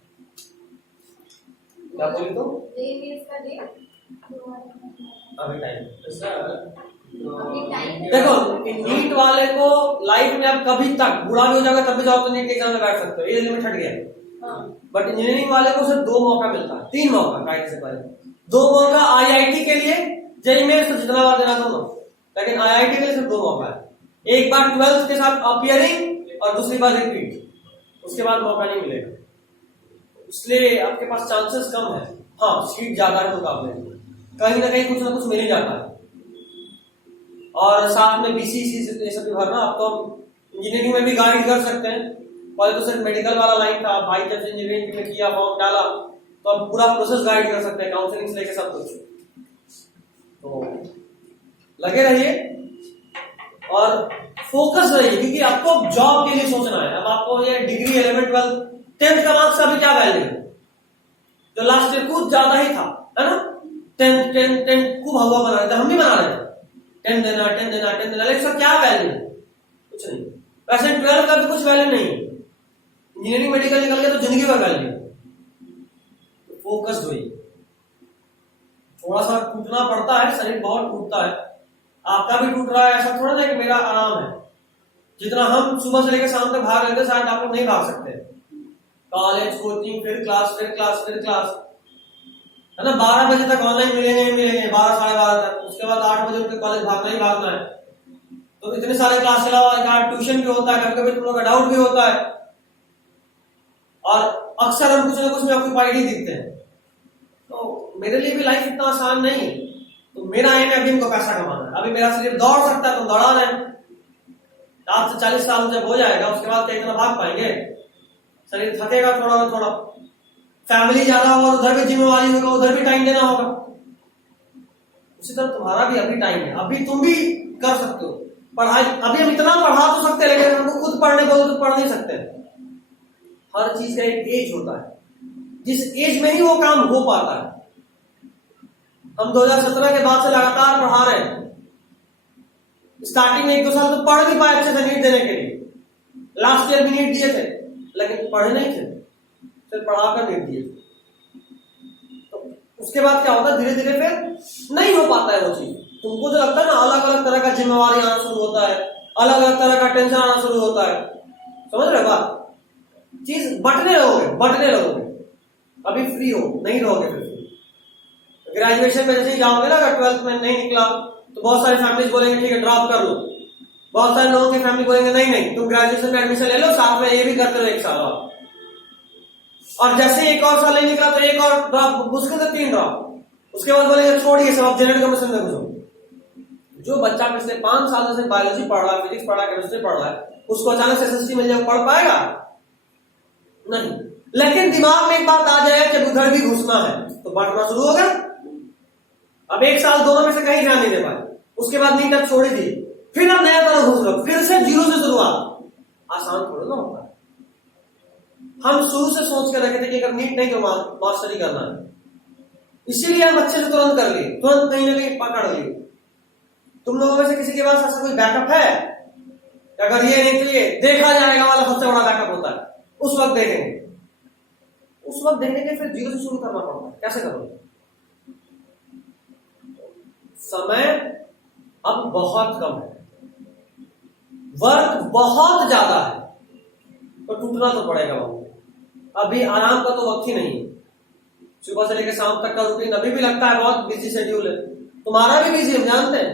क्या बोली तो जेईई मेंस का डेट अभी टाइम अभी टाइम देखो, नीट वाले को लाइफ में आप कभी तक बुरा भी हो जाएगा तब भी जाओ तो नीट के एग्जाम में बैठ सकते हो, ये लिमिट हट गया है। बट इंजीनियरिंग वाले को सिर्फ 2 मौका मिलता है, 3 मौका राइट से पहले 2 मौका आईआईटी के लिए, जेईई मेंस तो जितना बार देना दोनों, लेकिन आईआईटी के लिए सिर्फ 2 मौका है। एक बार 12th के साथ अपियरिंग और दूसरी बार रिपीट, उसके बाद मौका नहीं मिलेगा, इसलिए आपके पास चांसेस कम है। हाँ, सीट ज्यादा है मुकाबले में, कहीं ना कहीं कुछ ना कुछ मिल ही जाता है। और साथ में बीसीसी ये सब भी भरना, अब तो इंजीनियरिंग में भी गाइड कर सकते हैं। पहले तो सिर्फ मेडिकल वाला लाइन था, भाई जब से इंजीनियरिंग में किया फॉर्म डाला तो अब पूरा प्रोसेस गाइड कर सकते हैं, काउंसलिंग से लेकर सब कुछ। तो लगे रहिए और फोकस रहिए, क्योंकि आपको जॉब के लिए सोचना है। अब आपको ये डिग्री 11th 12th 10th का मार्क्स अभी क्या वैल्यू है, जो लास्ट ईयर कुछ ज्यादा ही था, है ना? 10 खूब हवा बना रहे थे, हम भी बना रहे थे 10 देना, लेकिन क्या वैल्यू है? कुछ नहीं। वैसे 12 का भी कुछ वैल्यू नहीं है, इंजीनियरिंग मेडिकल निकल गया तो जिंदगी भर वैल्यू। फोकस्ड हुई, थोड़ा सा टूटना पड़ता है, शरीर बहुत टूटता है, आपका भी टूट रहा है, ऐसा थोड़ा ना कि मेरा आराम है। जितना हम सुबह से लेकर शाम तक भाग लेते शायद आप लोग नहीं भाग सकते। कॉलेज, कोचिंग, फिर क्लास, है ना? 12 बजे तक ऑनलाइन मिलेंगे 12 साढ़े 12 तक, उसके बाद 8 बजे उठकर कॉलेज भागना ही भागना है। तो इतने सारे क्लास के अलावा ट्यूशन भी होता है, कभी कभी तुम लोग का डाउट भी होता है, और अक्सर हम कुछ ना कुछ में ऑक्यूपाइड ही दिखते हैं। तो मेरे लिए भी लाइफ इतना आसान नहीं है, तो मेरा एम है अभी इनको पैसा कमाना है। अभी मेरा शरीर दौड़ सकता है तो दौड़ा रहे, आज से 40 साल जब हो जाएगा उसके बाद क्या इतना भाग पाएंगे? शरीर थकेगा थोड़ा ना थोड़ा, फैमिली ज्यादा होगा, उधर भी जिम्मेवारी होगा, उधर भी टाइम देना होगा। उसी तरह तुम्हारा भी अभी टाइम है, अभी तुम भी कर सकते हो पढ़ाई। अभी हम इतना पढ़ा तो सकते हैं, लेकिन हमको खुद पढ़ने बोलो तो पढ़ नहीं सकते। हर चीज का एक एज होता है, जिस एज में ही वो काम हो पाता है। हम 2017 के बाद से लगातार पढ़ा रहे हैं। स्टार्टिंग में 1-2 साल तो पढ़ भी पाए अच्छे से नीट देने के लिए, लास्ट ईयर भी नीट दिए थे, लेकिन पढ़े नहीं थे, फिर पढ़ाकर नीट दिए। तो उसके बाद क्या होता है, धीरे धीरे फिर नहीं हो पाता है वो चीज। तुमको जो लगता है ना, अलग अलग तरह का जिम्मेवारी आना शुरू होता है, अलग अलग तरह का टेंशन आना शुरू होता है, समझ रहे बात? चीज बटने लगोगे, अभी फ्री हो नहीं रहोगे। फिर ग्रेजुएशन में जैसे ही जाओगे ना, अगर 12th में नहीं निकला तो बहुत सारी फैमिलीज बोलेंगे ठीक है ड्रॉप कर लो, बहुत सारे लोगों की फैमिली बोलेंगे नहीं तुम ग्रेजुएशन में एडमिशन ले लो, साथ में ये भी करते रहो 1 साल और जैसे ही 1 और साल नहीं निकला तो 1 और ड्रॉप, मुश्किल से 3 ड्रॉप, उसके बाद बोलेंगे छोड़िए सब, अब जेनेटिक कमीशन में घुसो। जो बच्चा पिछले 5 सालों से बायोलॉजी पढ़ रहा है, फिजिक्स पढ़ रहा है, केमिस्ट्री पढ़ रहा है, उसको अचानक से एसएसटी मिल जाए, पढ़ पाएगा नहीं। लेकिन दिमाग में एक बात आ जाए कि उधर भी घुसना है तो बांटना शुरू होगा। अब 1 साल दोनों में से कहीं ध्यान नहीं दे पाए, उसके बाद नीट अब छोड़ दी, फिर अब नया तरह घुस लो, फिर से 0 से शुरुआत। आसान थोड़ा ना होता है। हम शुरू से सोच कर रखे थे कि अगर नीट नहीं तो मास्टरी करना है, इसीलिए हम अच्छे से तुरंत कर लिए, तुरंत कहीं ना कहीं पकड़ लिए। तुम लोगों में से किसी के पास ऐसा कोई बैकअप है? अगर ये नहीं तो ये देखा जाएगा वाला सबसे बड़ा बैकअप होता है, उस वक्त देखेंगे। उस वक्त देखने के फिर जीरो से शुरू करना पड़ता है। कैसे करोगे? समय अब बहुत कम है, वर्क बहुत ज्यादा है, तो टूटना तो पड़ेगा बाबू। अभी आराम का तो वक्त ही नहीं है। सुबह से लेकर शाम तक का रूटीन अभी भी लगता है बहुत बिजी शेड्यूल है। तुम्हारा भी बिजी, हम जानते हैं।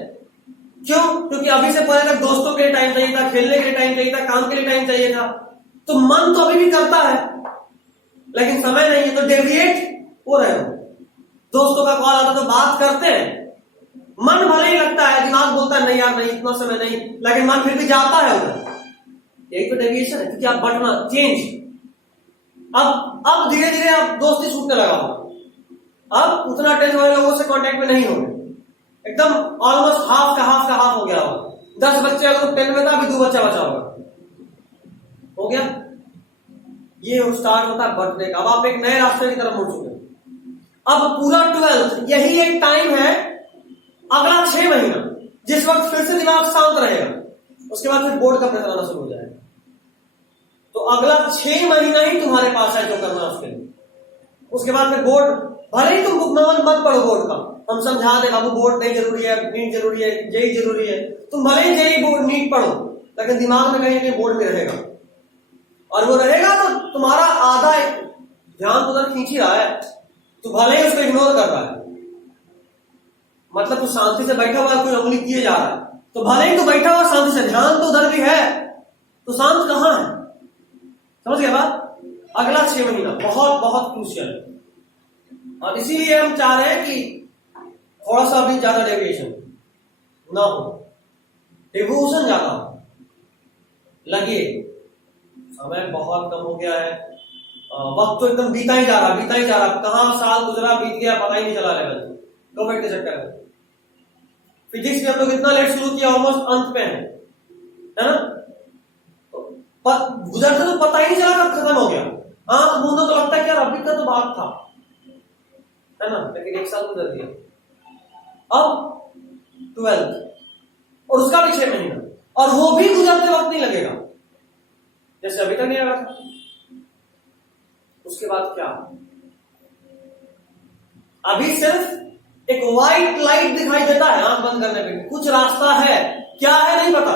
क्यों? क्योंकि अभी से पहले तक दोस्तों के लिए टाइम चाहिए था, खेलने के लिए टाइम चाहिए था, काम के लिए टाइम चाहिए था, तो मन तो अभी भी करता है, लेकिन समय नहीं है, तो डेविएट हो रहे हो। दोस्तों का कॉल आता तो बात करते हैं, मन भले ही लगता है, दिमाग बोलता है नहीं यार नहीं, इतना समय नहीं, लेकिन मन फिर भी जाता है उधर। यही तो डेविएशन है, क्योंकि आप बढ़ना, चेंज। अब धीरे धीरे आप दोस्ती छूटने लगा हो, अब उतना टेंशन वाले लोगों से कांटेक्ट में नहीं होंगे, एकदम ऑलमोस्ट हाफ का हाफ हो गया होगा। 10 बच्चे अगर 10 में था, अभी 2 बच्चा बचा होगा, हो गया। ये स्टार्ट होता है बर्थडे का। अब आप एक नए रास्ते की तरफ मुड़ चुके हैं। अब पूरा 12th यही एक टाइम है, अगला 6 महीना, जिस वक्त फिर से दिमाग शांत रहेगा, उसके बाद फिर बोर्ड का प्रेशर आना शुरू हो जाएगा। तो अगला 6 महीना ही तुम्हारे पास है जो करना है उसके लिए। उसके बाद फिर बोर्ड, भले ही तुम बुक मत पढ़ो बोर्ड का, हम समझा दे बाबू बोर्ड नहीं जरूरी है, नीट जरूरी है, जेई जरूरी है, तुम भले ही जेई बोर्ड नीट पढ़ो, लेकिन दिमाग में कहीं कहीं बोर्ड में रहेगा, और वो रहेगा तो तुम्हारा आधा ध्यान उधर खींच ही रहा है, तो भले ही उसको इग्नोर कर रहा है। मतलब तू शांति से बैठा हुआ, कोई उंगली किए जा रहा है, तो भले ही तू बैठा हुआ शांति से, ध्यान तो उधर भी है, तो शांत कहां है? समझ गया बात? अगला 6 महीना बहुत बहुत क्रूशियल है, और इसीलिए हम चाह रहे हैं कि थोड़ा सा भी ज्यादा डेविएशन ना हो, डिवोशन ज्यादा हो। लगे समय बहुत कम हो गया है, वक्त तो एकदम बीता ही जा रहा, कहां साल गुजरा बीत गया पता ही नहीं चला। लेवल कोविड के चक्कर में फिजिक्स में हम लोग इतना लेट शुरू किया, ऑलमोस्ट अंत पे है ना, गुजरते तो पता ही नहीं चला कब खत्म हो गया। आंख मूंदो तो लगता है कि यार अभी का तो बात था, है ना, लेकिन 1 साल गुजर गया। अब 12th और उसका भी 6 महीना, और वो भी गुजरते वक्त नहीं लगेगा जैसे अभी तक नहीं लगा था। उसके बाद क्या? अभी सिर्फ एक व्हाइट लाइट दिखाई देता है आंख बंद करने पे, कुछ रास्ता है, क्या है नहीं पता।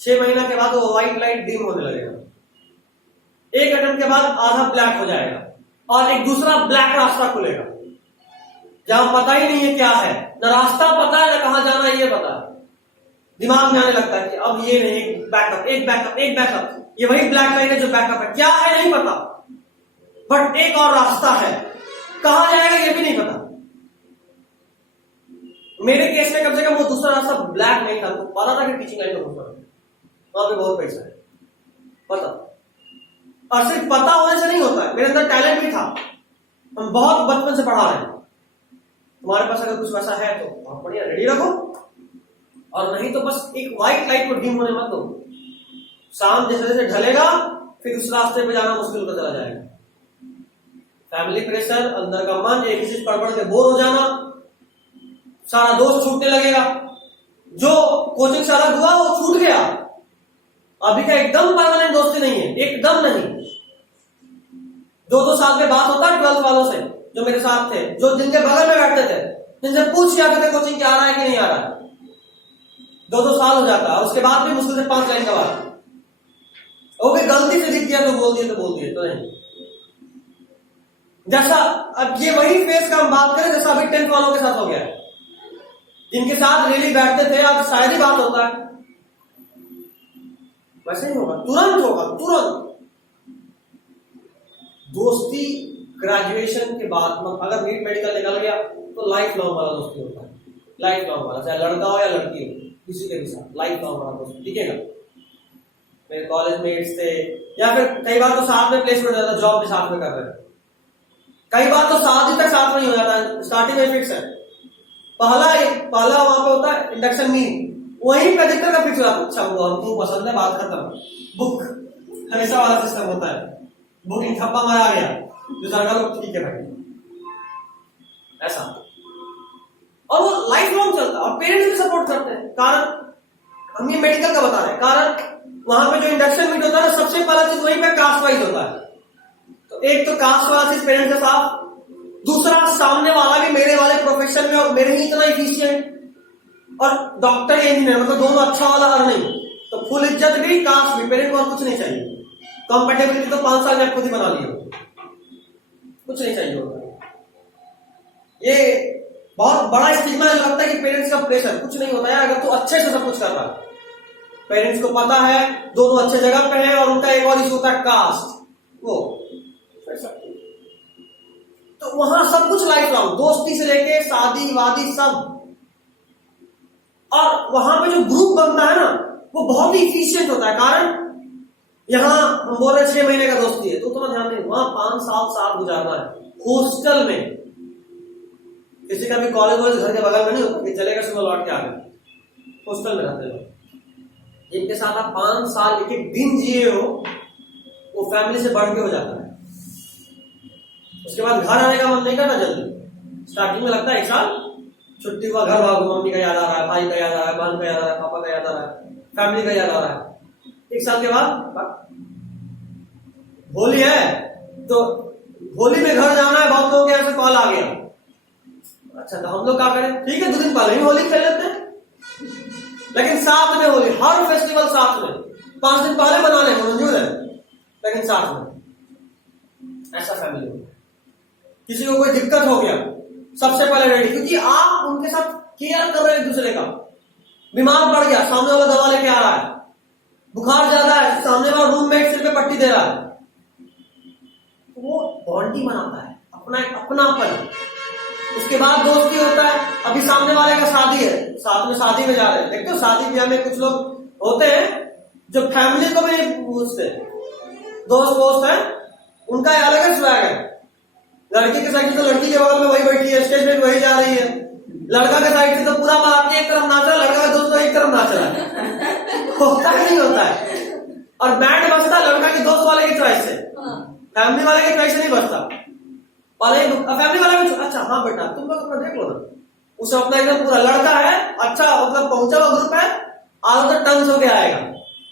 6 महीना के बाद वो व्हाइट लाइट डिम होने लगेगा, एक अटेम्प्ट के बाद आधा ब्लैक हो जाएगा, और एक दूसरा ब्लैक रास्ता खुलेगा जहां पता ही नहीं है क्या है, न रास्ता पता है न कहां जाना है ये पता है। दिमाग में आने लगता है कि अब ये नहीं, बैकअप, ये वही ब्लैक लाइन है जो बैकअप है, क्या है नहीं पता, बट एक और रास्ता है, कहां जाएगा ये भी नहीं पता। मेरे केस में कम से कम वो दूसरा रास्ता ब्लैक नहीं था, तो पता था कि टीचिंग लाइन में घुसना, वहां पे बहुत पैसा है, पता। और सिर्फ पता होने से नहीं होता है, मेरे अंदर टैलेंट भी था, हम बहुत बचपन से पढ़ा रहे हैं। तुम्हारे पास अगर कुछ वैसा है तो बहुत बढ़िया, रेडी रखो, और नहीं तो बस एक व्हाइट लाइट को डिम होने मत दो। शाम जैसे जैसे ढलेगा फिर उस रास्ते पे जाना मुश्किल होता चला जाएगा। फैमिली प्रेशर, अंदर का मन, एक ही चीज पढ़ के बोर हो जाना, सारा दोस्त छूटने लगेगा, जो कोचिंग से अलग हुआ वो छूट गया। अभी का एकदम परमानेंट दोस्ती नहीं है, एकदम नहीं। 2-2 साल के बाद होता है 12th वालों से जो मेरे साथ थे, जो जिनके बगल में बैठते थे, जिनसे पूछ किया करते कोचिंग क्या आ रहा है कि नहीं आ रहा है। 2-2 साल हो जाता है, उसके बाद भी मुश्किल से 5 लाइन का बात, वो भी गलती से दिख गया तो बोल दिए तो नहीं। जैसा अब ये वही फेस का हम बात करें जैसा अभी 10th वालों के साथ हो गया है, जिनके साथ रेली बैठते थे, अब शायद ही बात होता है, वैसे ही होगा, तुरंत होगा, तुरंत। दोस्ती ग्रेजुएशन के बाद अगर नीट मेडिकल निकल गया तो लाइफ लॉन्ग वाला दोस्ती होता है, लाइफ लॉन्ग वाला, चाहे लड़का हो या लड़की हो, किसी के भी साथ लाइफ लॉन्ग वाला दोस्ती टिकेगा। मेरे कॉलेज मेट्स थे, या फिर कई बार तो साथ में प्लेसमेंट हो जाता, जॉब भी साथ में कर रहे हैं, कई बार तो 7 दिन तक साथ में ही हो जाता है, स्टार्टिंग में फिक्स है। पहला वहां पे होता है इंडक्शन मीट, वहीं पे अधिकतर का फिक्स होता है, अच्छा वो हमको पसंद है, बात खत्म, बुक, हमेशा वाला सिस्टम होता है, बुकिंग ठप्पा मारा गया, जो सरकार लोग ठीक है भाई, ऐसा। और वो लाइफ लॉन्ग चलता है, और पेरेंट्स भी सपोर्ट करते हैं। कारण हम ये मेडिकल का बता रहे हैं, कारण वहां पे जो इंडक्शन मीट होता है ना, सबसे पहला चीज वहीं पे कास्ट वाइज होता है, तो तो एक तो कास्ट वाला चीज पेरेंट्स के साथ, दूसरा सामने वाला भी मेरे वाले प्रोफेशन में और मेरे ही इतना इफिशियंट, और डॉक्टर इंजीनियर, मतलब दोनों अच्छा वाला अर्निंग, तो फुल इज्जत भी, कास्ट भी, पेरेंट को और कुछ नहीं चाहिए। कंपेटेबिलिटी तो 5 साल में आप खुद ही बना लिया, कुछ नहीं चाहिए होता। ये बहुत बड़ा स्टिग्मा लगता है कि पेरेंट्स का प्रेशर, कुछ नहीं होता है अगर तो अच्छे से सब कुछ कर रहा है। पेरेंट्स को पता है दोनों अच्छे जगह पे हैं, और उनका एक और इशू होता है कास्ट, वो तो वहां सब कुछ लाइफ लॉन्ग, दोस्ती से लेके शादी वादी सब, और वहां पे जो ग्रुप बनता है ना वो बहुत ही इफिशियंट होता है। कारण यहां हम बोल रहे 6 महीने का दोस्ती है, तो तुम्हें ध्यान नहीं, वहां 5 साल साथ गुजारना है हॉस्टल में। किसी का भी कॉलेज वॉलेज घर के बगल में नहीं होता कि चलेगा सुबह लौट के आ गए, हॉस्टल में रहते लोग, जिनके साथ आप 5 साल एक एक दिन जिए हो, वो फैमिली से बढ़ के हो जाता है। उसके बाद घर आने का मन नहीं करता जल्दी, स्टार्टिंग में लगता है 1 साल छुट्टी हुआ, घर भागो, मम्मी का याद आ रहा है, भाई का याद आ रहा है, बहन का याद आ रहा है, पापा का याद आ रहा है, फैमिली का याद आ रहा है। 1 साल के बाद होली है, तो होली में घर जाना है, बहुत लोगों के यहाँ से कॉल आ गया, अच्छा तो हम लोग क्या करें, ठीक है 2 दिन पहले ही होली खेल लेते हैं, लेकिन साथ में होली, हर फेस्टिवल साथ में, 5 दिन पहले मनाने को मंजूर है, लेकिन साथ में, ऐसा फैमिली हो। किसी को कोई दिक्कत हो गया, सबसे पहले रेडी, क्योंकि आप उनके साथ केयर कर रहे हैं एक दूसरे का। बीमार पड़ गया, सामने वाला दवा लेके आ रहा है, बुखार ज्यादा है, सामने वाला रूममेट सिर पे पट्टी दे रहा है, वो बॉन्डिंग बनाता है, अपना एक अपनापन। उसके बाद दोस्ती होता है। अभी सामने वाले का शादी है, साथ में शादी में जा रहे हैं, देखते हो शादी ब्याह में कुछ लोग होते हैं जो फैमिली को भी नहीं पूछते, दोस्त है, उनका अलग है स्वैग है। लड़की के साइड से तो लड़की के बगल में वही बैठी है, स्टेज पे वही जा रही है, लड़का के साइड से तो पूरा बारात एक तरफ नाच रहा है, लड़का का दोस्त तो एक तरफ नाच रहा है, होता है नहीं होता है। और बैंड बजता लड़का के दोस्त वाले की चॉइस से, फैमिली वाले की चॉइस से नहीं बजता, फैमिली वाला भी अच्छा हाँ बेटा तुम लोग अपना देख लो ना, उसे अपना एकदम पूरा लड़का है, अच्छा मतलब पहुंचा हुआ ग्रुप है, आज तक टंस होके आएगा,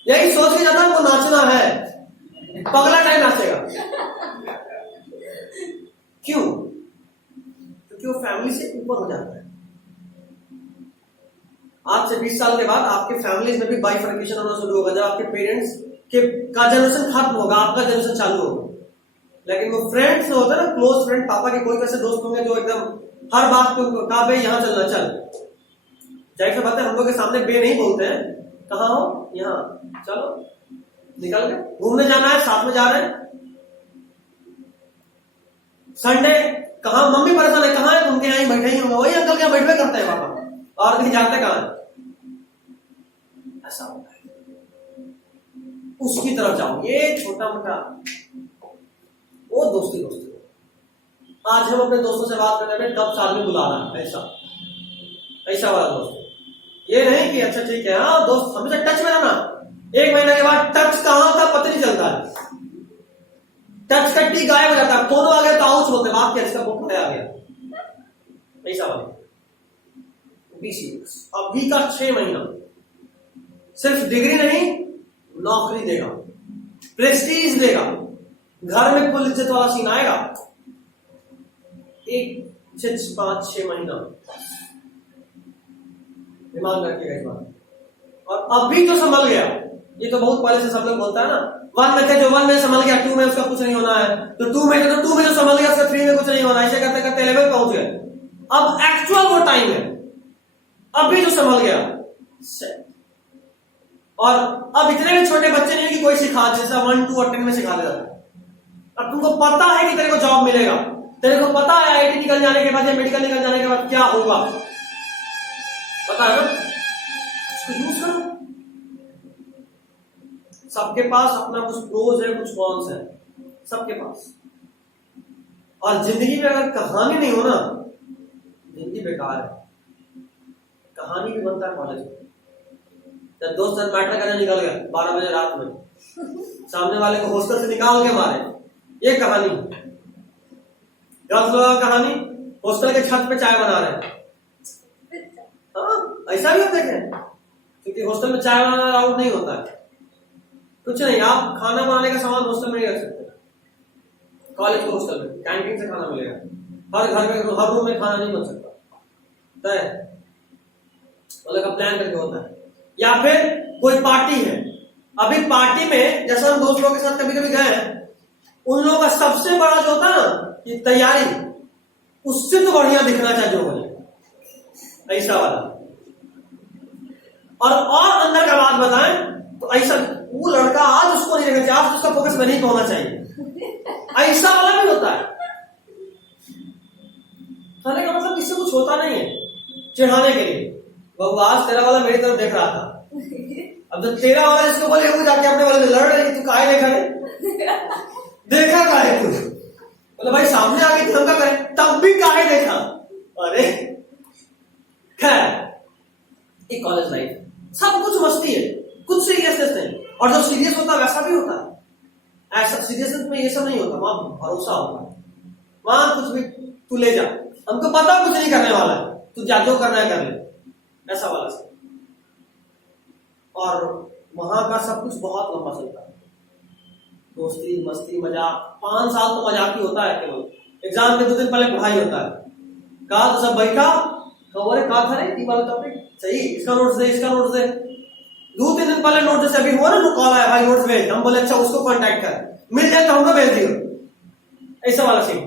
यही सोच के जाता वो नाचना है, पगला टाइम नाचेगा। क्यों? क्योंकि वो फैमिली से ऊपर हो जाता है। आज से 20 साल के बाद आपके फैमिलीज में भी बाइफर्केशन होना शुरू होगा, जब आपके पेरेंट्स के का जनरेशन खत्म होगा, आपका जनरेशन चालू होगा। लेकिन वो फ्रेंड्स होते हैं ना, क्लोज फ्रेंड, पापा के कोई ऐसे दोस्त होंगे जो एकदम हर बात पे कहा भाई यहाँ चलना चल, जाहिर सी बात है हम लोग के सामने बे नहीं बोलते हैं, कहाँ हो, यहाँ चलो निकल गए, घूमने जाना है साथ में जा रहे हैं, संडे कहा मम्मी परेशान है, कहाँ है, उनके यहाँ ही बैठे ही होंगे, वही अंकल के यहाँ बैठे करते हैं पापा, और नहीं जाते कहाँ है, ऐसा होता है। उसकी तरफ जाओ, ये छोटा मोटा वो दोस्ती। आज हम अपने दोस्तों से बात करने में 10 साल में बुला रहा है, ऐसा वाला दोस्त, ये नहीं कि अच्छा ठीक है हाँ दोस्त हमेशा टच में रहना, 1 महीने के बाद टच कहाँ था पता नहीं चलता है, टच कट्टी गायब हो जाता है, फोन आ गया काउच बोलते हैं, आपके इसका बुक आ गया, ऐसा वाला। अभी का 6 महीना सिर्फ डिग्री नहीं, नौकरी देगा, प्रेस्टीज देगा, घर में फुल इज्जत वाला सीन आएगा, 1 से 5-6 महीना दिमाग रखिएगा इस बात। और अभी जो संभल गया, ये तो बहुत पहले से सब लोग बोलता है ना, 1 में थे जो 1 में संभल गया 2 में उसका कुछ नहीं होना है, तो 2 में थे तो 2 में जो संभल गया उसका 3 में कुछ नहीं होना, ऐसे करते करते 11 पहुंच गए। अब एक्चुअल वो टाइम है, अभी जो संभल गया, और अब इतने भी छोटे बच्चे नहीं कि कोई सिखा, जैसा 1, 2 और 10 में सिखा देता है। अब तुमको पता है कि तेरे को जॉब मिलेगा, तेरे को पता है आईटी निकल जाने के बाद या मेडिकल निकल जाने के बाद क्या होगा, पता है ना, इसको यूज करो। सबके पास अपना कुछ प्रोज है, कुछ कॉन्स है, सबके पास। और जिंदगी में अगर कहानी नहीं हो ना, जिंदगी बेकार है। कहानी भी बनता है कॉलेज में, जब दोस्त साथ बैठा करने निकल गया 12 बजे रात में, सामने वाले को हॉस्टल से निकाल के मारे, ये कहानी। गर्ल्स लोगों का कहानी, हॉस्टल के छत पे चाय बना रहे हैं, हाँ ऐसा भी होता है, क्योंकि हॉस्टल में चाय बनाना अलाउड नहीं होता है, कुछ नहीं, आप खाना बनाने का सामान हॉस्टल में नहीं रख सकते, कॉलेज के हॉस्टल में कैंटीन से खाना मिलेगा, हर घर में हर रूम में खाना नहीं बन सकता, तय मतलब का प्लान करके होता है। या फिर कोई पार्टी है, अभी पार्टी में जैसा हम दोस्त लोगों के साथ कभी कभी गए हैं, उन लोगों का सबसे बड़ा जो होता है ना कि तैयारी, उससे तो बढ़िया दिखना चाहिए जो बने, ऐसा वाला। और अंदर का बात बताएं तो ऐसा वो लड़का आज उसको नहीं देखना चाहिए, आज उसका फोकस में नहीं होना चाहिए, ऐसा वाला भी होता है। कहने का मतलब इससे कुछ होता नहीं है चिढ़ाने के लिए। बबू आज तेरा वाला मेरी तरफ देख रहा था, अब जब तेरा वाला जिसको बोले वो जाके अपने वाले लड़ रहे कि तू काहे देखा है, देखा काहे तू, मतलब भाई सामने आके धमका करे तब भी काहे देखा। अरे खैर एक कॉलेज लाइफ सब कुछ मस्ती है, कुछ सीरियसनेस नहीं, और जो सीरियस होता है वैसा भी होता है। ऐसा सीरियसनेस में ये सब नहीं होता, वहां भरोसा होता है, वहां कुछ भी तू ले जा, हमको पता कुछ नहीं करने वाला है, तू जा जो करना है कर ले, ऐसा वाला सब। और वहां का सब कुछ बहुत लंबा चलता है, दोस्ती मस्ती मजाक, 5 साल तो मजाक ही होता है केवल। एग्जाम के 2 दिन पहले पढ़ाई होता है, कहा तो सब बैठा बोले कहा था रे वाला टॉपिक सही, इसका नोट्स दे, इसका नोट्स दे। 2-3 दिन पहले नोट जैसे अभी हुआ ना, कॉल आया भाई नोट्स भेज, हम बोले अच्छा उसको कांटेक्ट कर, मिल जाए तो हमको भेज दियो, ऐसा वाला सीन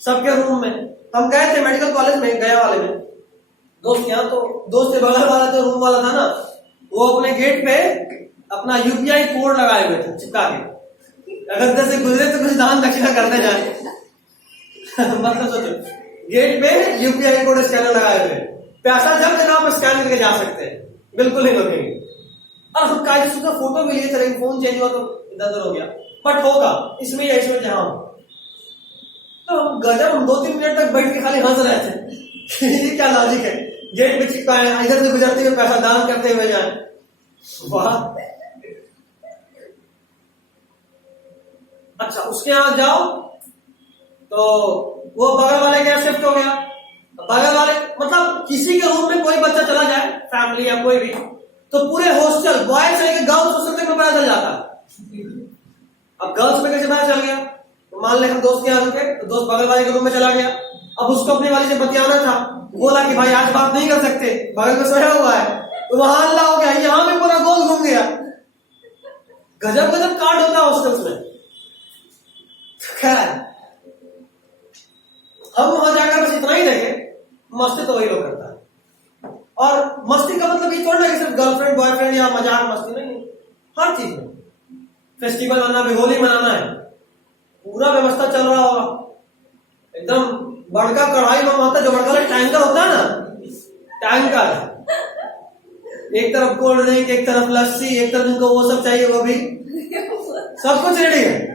सबके रूम में। हम गए थे मेडिकल कॉलेज में, गया वाले में दोस्त, यहाँ तो दोस्त के बगल वाला जो रूम वाला था ना, वो अपने गेट पे अपना यूपीआई कोड लगाए हुए थे चिपका के, अगर जैसे गुजरे तो कुछ दान दक्षिणा करते जाए मतलब सोचो गेट पे यूपीआई कोड स्कैनर लगाए हुए, पैसा जब देना आप स्कैन करके जा सकते हैं, बिल्कुल नहीं रोकेंगे। और हम कायदे से फोटो भी लिए थे, लेकिन फोन चेंज हुआ तो इधर उधर हो गया, बट होगा इसमें या इसमें जहां। तो हम गजब, हम 2-3 मिनट तक बैठ के खाली हंस रहे थे ये क्या लॉजिक है, गेट पे चिपकाए, इधर से गुजरते हुए पैसा दान करते हुए जाए, वाह। अच्छा उसके यहां जाओ तो वो बगल वाले के यहाँ शिफ्ट हो गया, बगल वाले मतलब किसी के रूम में कोई बच्चा चला जाए, फैमिली या कोई भी, तो पूरे हॉस्टल बॉयज से लेकर गर्ल्स हॉस्टल तक में पता चल जाता। अब गर्ल्स में कैसे पता चल गया, तो मान ले हम दोस्त के यहाँ रुके, तो दोस्त बगल वाले के रूम में चला गया, अब उसको अपने वाले से बतियाना था, बोला कि भाई आज बात नहीं कर सकते, बगल में सोया हुआ है, तो वहां हल्ला हो गया, यहाँ पे पूरा गोल घूम गया। गजब गजब कांड होता है हॉस्टल्स में। खैर हम वहां जाकर बस इतना ही देखे, मस्ती तो वही लोग करता है। और मस्ती का मतलब ये थोड़ा ना कि सिर्फ गर्लफ्रेंड बॉयफ्रेंड या मजाक मस्ती, नहीं, हर चीज में फेस्टिवल मनाना भी, होली मनाना है, पूरा व्यवस्था चल रहा होगा, एकदम बड़का कढ़ाई में होता है, जो बड़का टैंकर होता है ना, टैंकर, एक तरफ कोल्ड ड्रिंक, एक तरफ लस्सी, एक तरफ जिनको वो सब चाहिए वो भी, सब कुछ रेडी है,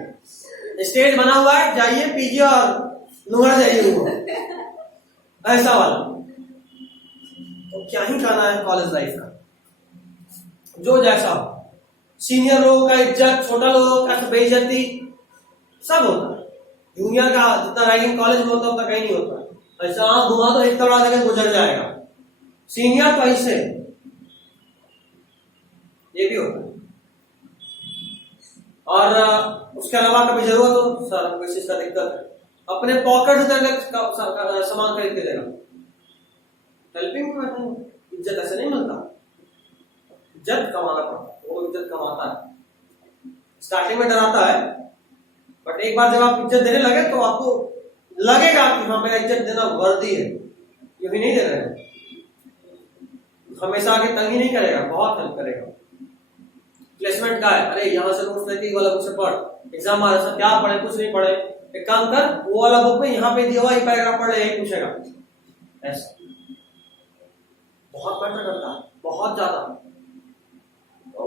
स्टेज बना हुआ है, जाइए पीजिए और नुहर जाइए वो, ऐसा वाला। तो क्या ही कहना है कॉलेज लाइफ का, जो जैसा सीनियर लोगों का इज्जत, छोटा लोगों का बेइज्जती, सब होता है। जूनियर का जितना रैगिंग कॉलेज में होता है उतना कहीं नहीं होता, ऐसा आंख घुमा तो एक तबड़ा देकर गुजर जाएगा, सीनियर तो ऐसे, ये भी होता है। और उसके अलावा कभी जरूरत हो, सर किसी चीज का दिक्कत है, अपने पॉकेट से सामान खरीद के देगा, हेल्पिंग में इज्जत ऐसे नहीं मिलता, इज्जत कमाना पड़ता, वो इज्जत कमाता है, स्टार्टिंग में डराता है, बट एक बार जब आप इज्जत देने लगे तो आपको लगेगा कि हाँ मेरा इज्जत देना वर्दी है, ये भी नहीं दे रहे हैं, हमेशा आगे तंगी नहीं करेगा, बहुत हेल्प करेगा। प्लेसमेंट का है, अरे यहाँ से नोट्स लेके वाला बुक से पढ़, एग्जाम आ रहा है क्या पढ़े, कुछ नहीं पढ़े, एक काम कर वो वाला बुक में यहाँ पे दिया हुआ पैराग्राफ पढ़ ले, यही पूछेगा, ऐसा बहुत मैटर करता है, बहुत ज्यादा। तो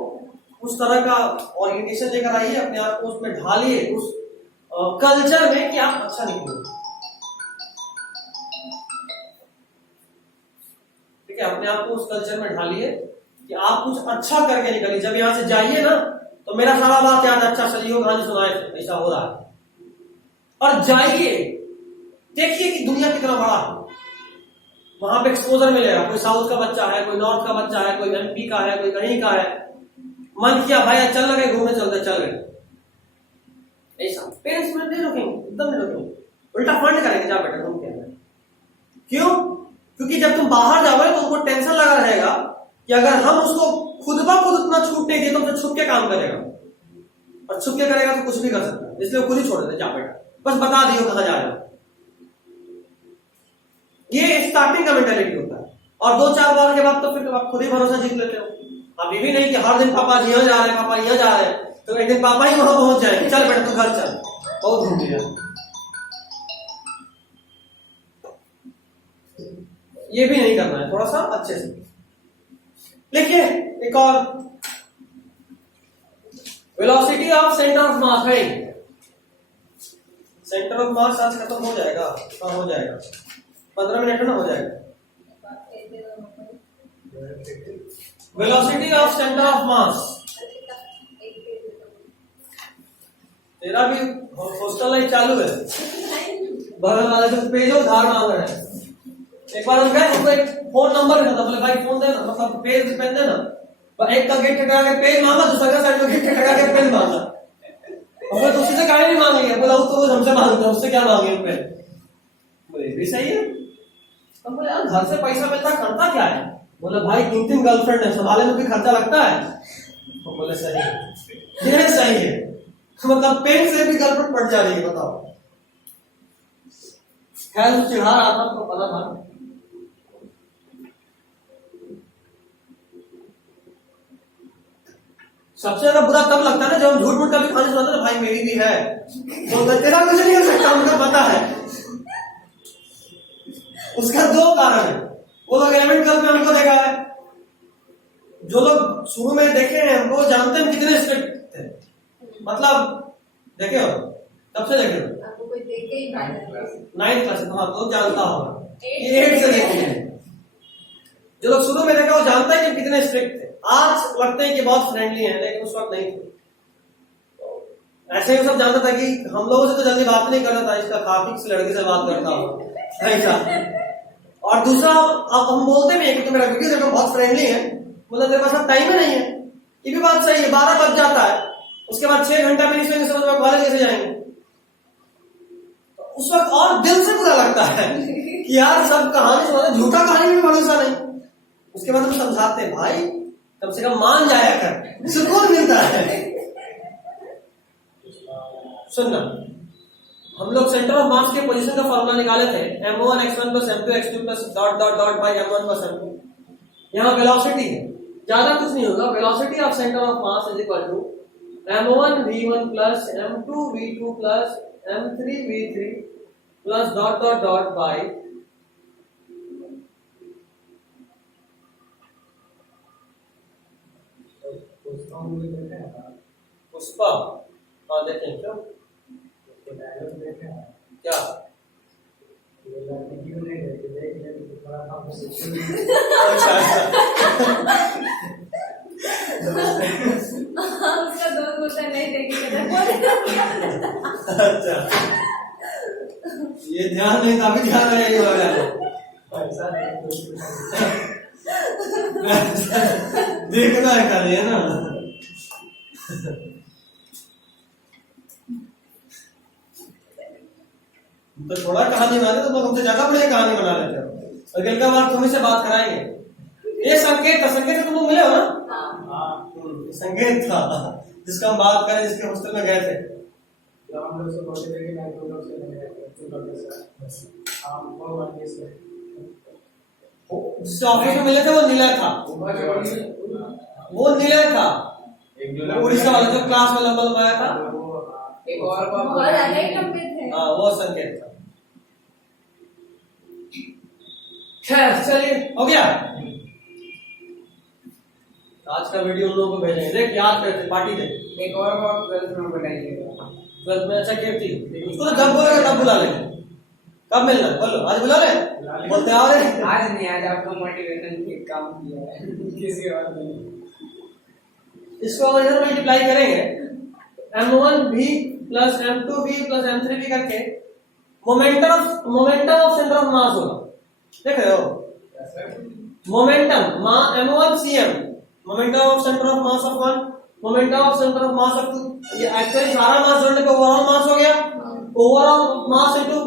उस तरह का ओरिएंटेशन लेकर आइए, अपने आप को उसमें ढालिए, उस कल्चर में कि आप अच्छा निकलो, ठीक है, अपने आप को उस कल्चर में ढालिए कि आप कुछ अच्छा करके निकलिए। जब यहां से जाइए ना तो मेरा सारा बात याद, अच्छा सलियो कहानी सुनाए थे, ऐसा हो रहा है, और जाइए देखिए कि दुनिया कितना बड़ा है, वहां पे एक्सपोजर मिलेगा, कोई साउथ का बच्चा है, कोई नॉर्थ का बच्चा है, कोई एमपी का है, कोई कहीं का है, मन किया भाई चल लगे घूमने चलते, चल गए, ऐसा पेरेंट्स में नहीं रुकेंगे, एकदम नहीं रुकेंगे, उल्टा फंड करेंगे, जा बेटा तुम क्या। क्यों? क्योंकि जब तुम बाहर जाओगे तो उनको टेंशन लगा रहेगा कि अगर हम उसको खुद ब खुद उतना छूट नहीं दिए तो फिर छुप के काम करेगा, और छुप के करेगा तो कुछ भी कर सकता है, इसलिए खुद ही छोड़ देते, जा बेटा बस बता दियो कहां जा रहे हो। ये स्टार्टिंग का मेंटालिटी होता है, और 2-4 बार के बाद तो फिर आप खुद ही भरोसा जीत लेते हो। अभी भी नहीं कि हर दिन पापा जी यहाँ जा रहे हैं, पापा यहाँ जा रहे हैं, तो एक दिन पापा ही वहां पहुंच जाए, चल बेटा तू घर चल, बहुत घूम लिया। ये भी नहीं करना है, थोड़ा सा अच्छे से लिखिए। एक और वेलोसिटी ऑफ सेंटर ऑफ मास है, सेंटर ऑफ मास आज खत्म हो जाएगा। हाँ हो जाएगा, 15 मिनट में हो जाएगा। वेलोसिटी ऑफ सेंटर ऑफ मास, तेरा भी हॉस्टल लाइफ चालू है, बगल वाले से पेज उधार मांग रहे हैं। एक बार हम गए, हमको एक फोन नंबर देना था, बोले भाई फोन देना, मतलब पेज पेन देना, एक का गेट ठटका के पेज मांगा, दूसरा का साइड में गेट ठटका के पेन मांगा। हमने दूसरे से काहे नहीं मांगी है, बोला वो तो हमसे मांगता है, उससे क्या मांगे पेन। बोले भी सही है। हम बोले यार घर से पैसा मिलता करता क्या है, बोले भाई 3-3 गर्लफ्रेंड है, संभालने में भी खर्चा लगता है। तो बोले सही है, ये सही है, मतलब पेन से भी गर्लफ्रेंड पड़ जा रही है, बताओ। खैर चिढ़ा रहा था, तो पता था। सबसे ज्यादा बुरा तब लगता है ना जब हम झूठ मूठ का भी खाने सुनाते हैं, भाई मेरी भी है, तो तेरा कुछ नहीं हो सकता, उनको पता है। उसका 2 कारण है। वो लोग 11th क्लास में हमको देखा है, जो लोग शुरू में देखे हैं हमको जानते हैं कितने स्ट्रिक्ट थे, मतलब देखे हो कब से देखे हो? आपको कोई देखे ही 9th क्लास में, हाँ तो जानता होगा, ये 8 से देखे हैं। जो लोग शुरू में देखा वो जानता है कि कितने स्ट्रिक्ट थे। आज लगते हैं कि बहुत फ्रेंडली हैं, लेकिन उस वक्त नहीं थे। ऐसे ही सब जानता था कि हम लोगों से तो जल्दी बात नहीं करता था, इसका काफी से लड़की से बात करता हो ऐसा। और दूसरा अब हम बोलते भी हैं कि तुम मेरा वीडियो देखो बहुत फ्रेंडली है, मतलब तेरे पास टाइम ही नहीं है, ये भी बात सही है। 12 बज जाता है, उसके बाद 6 घंटा भी नहीं सोएंगे, समझ में कॉलेज कैसे जाएंगे। उस वक्त और दिल से बुरा लगता है कि यार सब कहानी सुनाते, झूठा कहानी में भरोसा नहीं। उसके बाद हम समझाते हैं भाई कम से कम मान जाया कर, सुकून मिलता है। सुनना, हम लोग सेंटर ऑफ मास के पोजीशन का फॉर्मूला निकाले थे, m1 x1 plus m2 x2 plus dot dot dot bye m1 plus m2। यहाँ वेलोसिटी है, ज्यादा कुछ नहीं होगा। Velocity of centre of mass is equal to m1 v1 plus m2 v2 plus m3 v3 plus dot dot dot by पुष्पा। हाँ देखें क्यों क्या उसका दोस्त बोलता नहीं देखेगा। अच्छा ये ध्यान नहीं था, अभी ध्यान रहेगा। देखना है खाली है ना। तो थोड़ा कहानी बनाते तो हमसे ज्यादा बड़ी कहानी बना लेते हो, और कल का बार तुम्हें से बात कराएंगे। ये संकेत था, संकेत से तुम लोग मिले हो ना? संकेत था जिसका हम बात करें, जिसके हॉस्टल में गए थे। जिससे ऑफिस में मिले थे वो नीला था, वो नीला था, उड़ीसा वाला जो क्लास में लंबा लंबा आया था। एक और हाँ वो संकेत था। खैर चलिए हो गया। आज का वीडियो उन लोगों को भेजेंगे, देख याद करते पार्टी दे। एक और बात 12th में बताइएगा। 12th में अच्छा कीर्ति, उसको तो जब बोलेगा तब बुला लेंगे। कब मिलना बोलो, आज बुला रहे बोलते आ रहे। आज नहीं, आज आपका मोटिवेशन ठीक काम किया है, किसी और ने। इसको अगर इधर मल्टीप्लाई करेंगे m1 v plus m2 v plus m3 v करके momentum of centre of mass होगा। देख रहे हो momentum m1 cm momentum of centre of mass of one momentum of centre of mass up to, ये एक्चुअली सारा मास जोड़ने पे ओवरऑल मास हो गया, overall mass into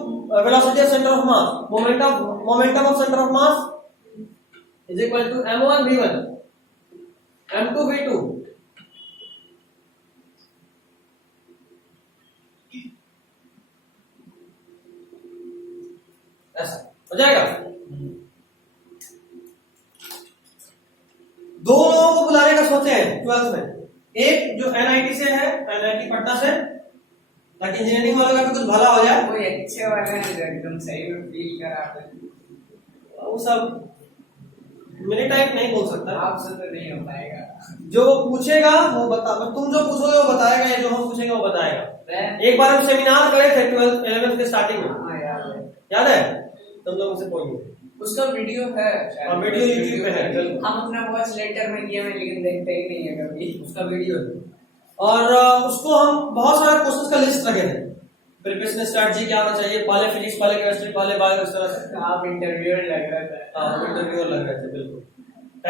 velocity of centre of mass, momentum of centre of mass is equal to m1 v1 m2 v2। ऐसा हो जाएगा। दो लोगों को बुलाने का सोचे हैं 12th में, एक जो एनआईटी से है, एनआईटी पटना से, ताकि इंजीनियरिंग वालों का भी कुछ भला हो जाए। कोई अच्छे वाला है जो एकदम सही में फील करा दे, वो सब मेरे टाइप नहीं बोल सकता, आपसे तो नहीं हो पाएगा। जो वो पूछेगा वो बता, तुम जो पूछोगे वो बताएगा, या जो हम पूछेंगे वो बताएगा। एक बार हम सेमिनार करे थे 12th 11th के स्टार्टिंग में, हाँ याद है? तुम लोग मुझसे पूछोगे, उसका वीडियो है शायद, हाँ वीडियो यूट्यूब पे है। हम अपना वॉच लेटर में किए हैं लेकिन देखते ही नहीं है कभी, उसका वीडियो है। और उसको हम बहुत सारे क्वेश्चंस का लिस्ट रखे थे, प्रिपरेशन स्ट्रेटजी क्या होना चाहिए, पहले फिजिक्स, पहले केमिस्ट्री, पहले बायो, इस तरह से। आप इंटरव्यूअर लग रहा था। हाँ इंटरव्यूअर लग रहे थे, बिल्कुल।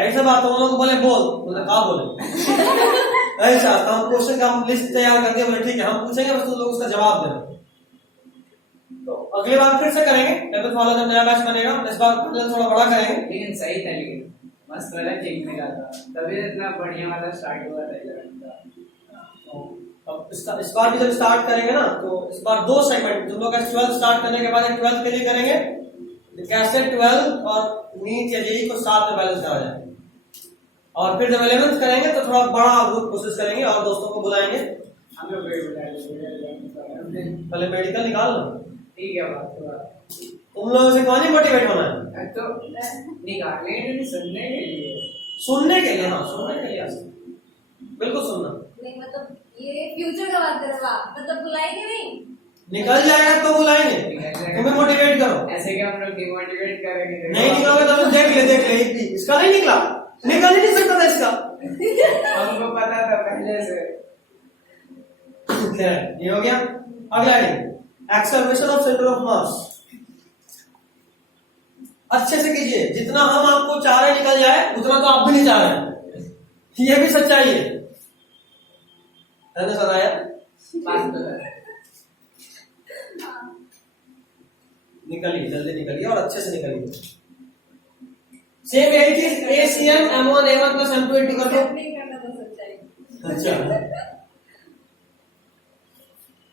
ऐसा बात हम लोग को बोले बोले कहा बोले ऐसा, तो हम क्वेश्चन का हम लिस्ट तैयार करके बोले ठीक है हम पूछेंगे, बस तुम लोग उसका जवाब देना। तो अगली बार फिर से करेंगे, लेवल वाला जब नया बैच बनेगा इस बार थोड़ा बड़ा करेंगे। लेकिन सही था, लेकिन मस्त वाला ठीक मिला था, तभी इतना बढ़िया वाला स्टार्ट हुआ था 11th का। अब इस बार भी जब स्टार्ट करेंगे ना, तो इस बार दो सेगमेंट, तुम लोग का 12th स्टार्ट करने के बाद 12th के लिए करेंगे, कैसे 12 और नीट या जेईई को साथ में बैलेंस करा जाए। और फिर जब 11th करेंगे तो थोड़ा बड़ा ग्रुप कोशिश करेंगे और दोस्तों को बुलाएंगे। हम लोग पहले मेडिकल निकाल लो, ठीक है बात हुआ। तुम लोगों से कौन ही मोटिवेट होना है? तो निकालने के लिए, सुनने के लिए, सुनने के लिए। हाँ सुनने के लिए, बिल्कुल सुनना। नहीं मतलब ये फ्यूचर का बात कर रहे हो आप, मतलब बुलाएंगे नहीं, निकल जाएगा तो बुलाएंगे, तुम्हें मोटिवेट करो। ऐसे कि हम लोग डिमोटिवेट करेंगे। नहीं निकलोगे तो देख ले इसका नहीं निकला, निकल ही नहीं सकता था इसका। हमको पता था पहले से। ये हो गया। अगला है एक्सेलरेशन ऑफ सेंटर ऑफ मास। अच्छे से कीजिए, जितना हम आपको चाह रहे निकल जाए उतना तो आप भी नहीं चाह रहे, ये भी सच्चाई है ना सर? आया बात तो है। निकलिए, जल्दी निकलिए और अच्छे से निकलिए। सेम यही चीज ACM M1 A1 plus M2 into कर दो। नहीं करना तो सच्चाई। अच्छा,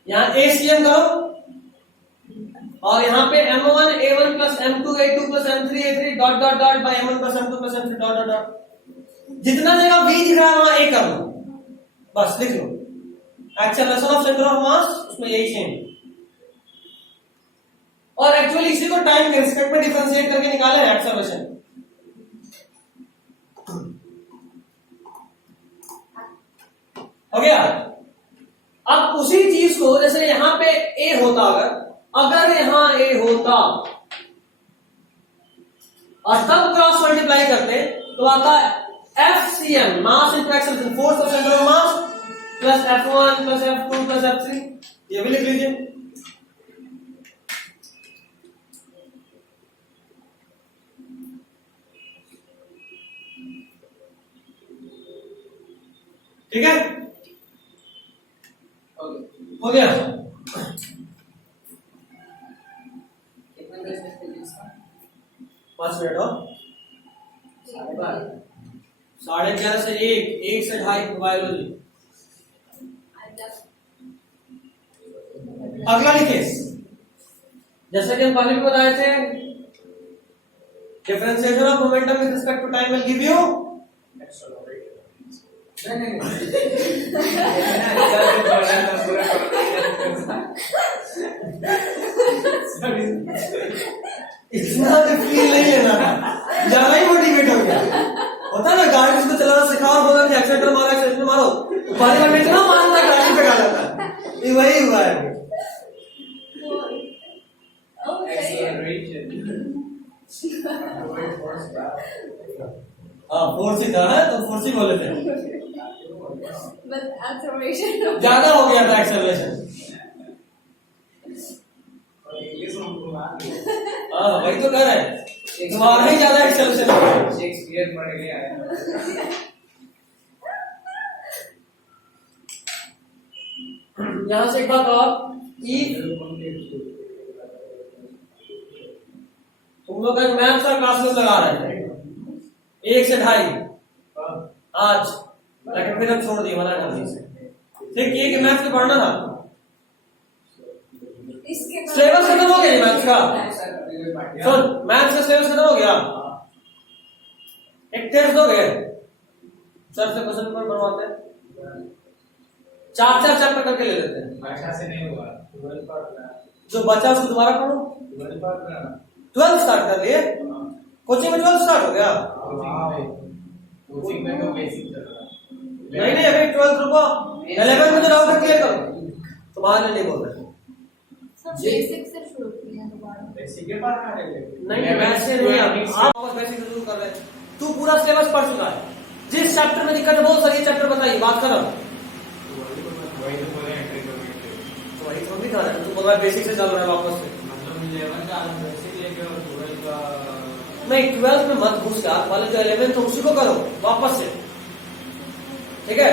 यहाँ ACM करो और यहाँ पे M1 A1 plus M2 A2 plus M3 A3 dot dot dot bye M1 plus M2 plus M3 dot dot dot. जितना जगह V दिख रहा है वहां A कर लो, बस लिख लो। Acceleration of centre of mass, उसमें यही सेम। और एक्चुअली इसी को टाइम के रिस्पेक्ट में डिफरेंशिएट करके निकाले हैं एक्सेलरेशन। हो गया। अब उसी चीज को जैसे यहां पे A होता, अगर यहां A होता और तब क्रॉस मल्टीप्लाई करते तो आता FCM, mass into acceleration, force of centre of mass plus F1 plus F2 plus F3। ये भी लिख लीजिए। ठीक है, हो गया। कितने बजे से इसका? 5 मिनट और 11:30 से 1 से 2:30 बायोलॉजी। अगला लिखे, जैसे कि हम पहले भी बताए थे, differentiation of momentum with respect to time will give you नहीं इतना भी फील नहीं लेना था, ज्यादा ही मोटिवेट हो गया। होता ना गाड़ी जिसको चलाना सिखाओ, बोला कि एक्सीलेटर मारो एक्सीलेटर मारो, बारी बारी में इतना मारना गाड़ी पे डाल जाता है। ये वही हुआ है। हाँ फोर्स ही था ना, तो फोर्स ही बोले थे, बस एक्सेलरेशन ज्यादा हो गया था एक्सेलरेशन। हाँ वही तो कह रहे हैं, तुम्हारा ही ज्यादा एक्सेलरेशन। शेक्सपियर पढ़ गया है। यहां से एक बात और, तुम लोग मैथ्स का क्लास में लगा रहे थे 1 से 2:30 आज, लेकिन फिर हम छोड़ दिए, मना कर दिए। ठीक, ये कि मैथ्स में पढ़ना था, सिलेबस खत्म हो गया मैथ्स का। सुन, मैथ्स का सिलेबस खत्म हो गया, एक टेस्ट हो गए, सर से क्वेश्चन पेपर बनवाते हैं, 4-4 चैप्टर करके ले लेते हैं। भाषा से नहीं हुआ, जो बचा उसको दोबारा पढ़ो। 12 स्टार्ट कर लिए, कोचिंग में 12 स्टार्ट हो गया। कोचिंग में तो बेसिक चल रहा है। नहीं अभी 12 रुको, 11 में तो डाउट क्लियर करो, तुम्हारे नहीं बोल रहे सब बेसिक से शुरू किया दोबारा। बेसिक के बाद आ रहे हैं। नहीं, वैसे नहीं, आप और बेसिक से शुरू कर रहे हैं। तू पूरा सिलेबस पढ़ चुका है, जिस चैप्टर में दिक्कत है बोल सर ये चैप्टर बताइए, बात करो। वही तो बोले एंट्री करने के, तो वही थोड़ी था, तू बोल रहा है बेसिक से चल रहा है वापस से। मतलब 11 का बेसिक लेके और 12 का नहीं, 12 में मत घुस यार, पहले जो 11 था उसी को करो वापस से, ठीक है।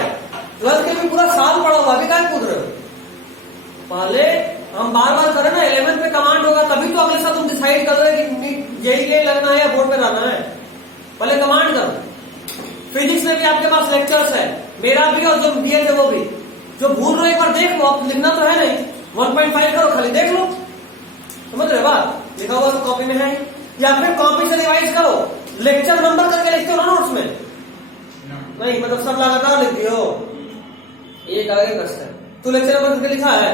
12 के भी पूरा साल पढ़ा हुआ, अभी क्या कूद रहे हो? पहले हम बार बार करें ना, 11 पे कमांड होगा तभी तो अगले साल तुम डिसाइड कर रहे कि यही लगना है या बोर्ड पे रहना है। पहले कमांड करो। फिजिक्स में भी आपके पास लेक्चर्स है, मेरा भी और जो दिए थे वो भी, जो भूल रहे एक बार देख लो, अब लिखना तो है नहीं, 1.5 करो, खाली देख लो, समझ रहे बात, लिखा हुआ तो कॉपी में है, या फिर कॉपी से रिवाइज करो, लेक्चर नंबर करके लिखते हो ना नोट्स में, नहीं मतलब सब लगातार लिख दियो, एक आगे कष्ट है। तो लेक्चर नंबर करके लिखा है,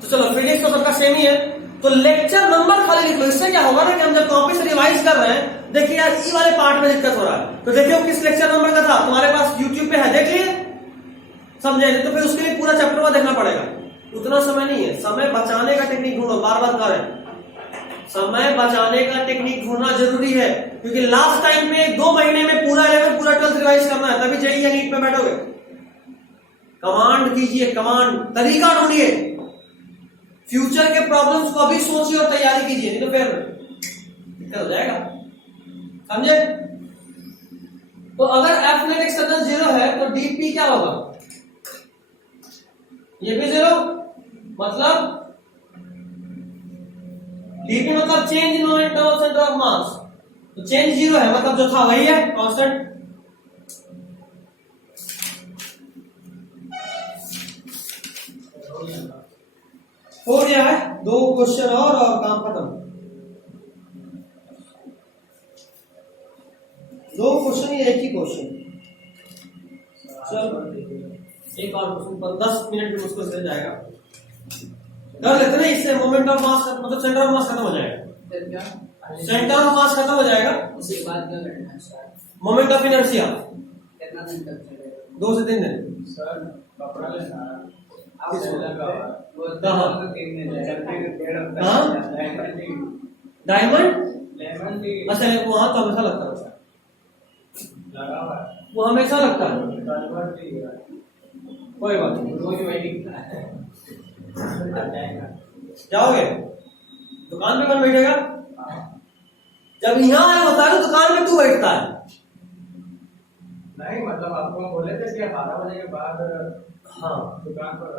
तो चलो फिजिक्स तो सबका सेम ही है, तो लेक्चर नंबर खाली लिख लो। इससे क्या होगा ना कि हम जब कॉपी से रिवाइज कर रहे हैं, देखिए यार ई वाले पार्ट में दिक्कत हो रहा है, तो देखिए किस लेक्चर नंबर का था, तुम्हारे पास यूट्यूब पे है, देख लिए, समझे? तो फिर उसके लिए पूरा चैप्टर में देखना पड़ेगा, उतना समय नहीं है। समय बचाने का टेक्निक ढूंढो, बार बार करें, समय बचाने का टेक्निक ढूंढना जरूरी है, क्योंकि लास्ट टाइम में 2 महीने में पूरा 11 पूरा 12 रिवाइज करना है, तभी जेईई या नीट में बैठोगे। कमांड कीजिए, कमांड, तरीका ढूंढिए, फ्यूचर के प्रॉब्लम्स को अभी सोचिए और तैयारी कीजिए, नहीं तो फिर दिक्कत हो जाएगा, समझे? तो अगर एफ नेट एक्सटर्नल 0 है तो डीपी क्या होगा? ये भी 0, मतलब डीपी मतलब change in momentum of centre of मास, तो चेंज 0 है, मतलब जो था वही है, कांस्टेंट। हो गया है, 2 क्वेश्चन और काम खत्म। 2 क्वेश्चन या एक ही क्वेश्चन? चलो एक और क्वेश्चन पर 10 मिनट में मुश्किल से जाएगा, कर लेते ना, इससे मोमेंट ऑफ मास मतलब सेंटर ऑफ मास खत्म हो जाएगा, सेंटर ऑफ मास खत्म हो जाएगा, उसके बाद क्या करना है सर? मोमेंट ऑफ इनर्शिया कितना दिन तक चलेगा? 2 से 3 दिन। सर कपड़ा लेना आप किस लगा वो कहाँ? 3 दिन है, डेढ़ हफ्ता हाँ? डायमंड, लेमन टी अच्छा वहां तो हमेशा लगता है, लगा हुआ है, वो हमेशा लगता है, कन्वर्ट टी है, कोई बात नहीं, रोज वेटिंग है, आ जाएगा। जाओगे दुकान पे कौन बैठेगा? जब यहाँ आया होता है तो दुकान में तू बैठता है। नहीं मतलब आपको हम बोले थे कि 12 बजे के बाद हाँ दुकान पर,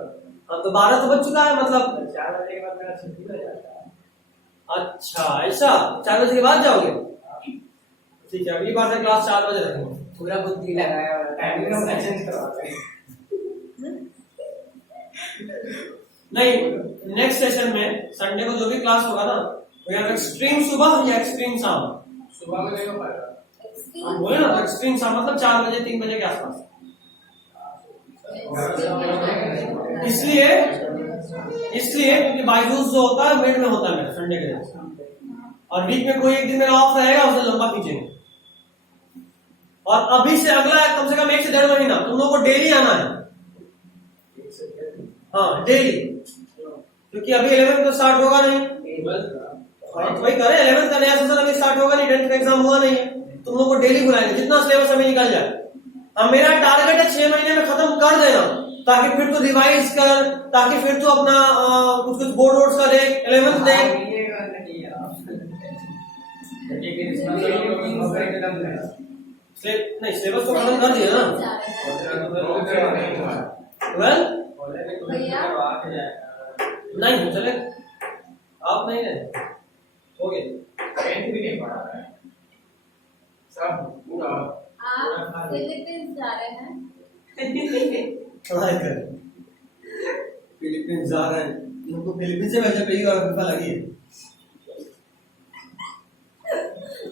अब तो 12 तो बज चुका है, मतलब 4 बजे के बाद मेरा छुट्टी हो जाता है। अच्छा ऐसा, 4 बजे के बाद जाओगे? ठीक है, अगली बार से क्लास 4 बजे रखेंगे। पूरा बुद्धि लगाया हुआ है, टाइमिंग हम चेंज करवाते हैं। नहीं, नेक्स्ट सेशन में संडे को जो भी क्लास होगा ना, वो या एक्सट्रीम सुबह या एक्सट्रीम शाम। सुबह में नहीं हो पाएगा, हम बोले ना एक्सट्रीम शाम मतलब 4 बजे 3 बजे के आसपास। इसलिए क्योंकि बाईजूस जो होता है मिड में होता है मेरा संडे के दिन, और वीक में कोई एक दिन मेरा ऑफ रहेगा, उसे लंबा खींचेंगे। और अभी से अगला कम से कम 1 से 1.5 महीना तुम लोगों को डेली आना है, हाँ डेली, क्योंकि अभी 11 तो स्टार्ट होगा नहीं, वही करे 11 का नया सेशन अभी स्टार्ट होगा नहीं, 10th का एग्जाम हुआ नहीं है, तुम लोग को डेली बुलाएंगे जितना सिलेबस अभी निकल जाए। अब मेरा टारगेट है 6 महीने में खत्म कर देना, ताकि फिर तो रिवाइज कर, ताकि फिर तो अपना कुछ बोर्ड वोर्ड्स का देख, 11th देख। नहीं सिलेबस तो खत्म कर दिया ना, 12 क्या? नहीं हो चले आप नहीं रहे हो गए। टेंथ भी नहीं पढ़ा है सब पूरा। आप फिलीपींस जा रहे हैं? पढ़ाई कर फिलीपींस जा रहे हैं, इनको फिलीपींस से वैसे पहली बार फीफा लगी है।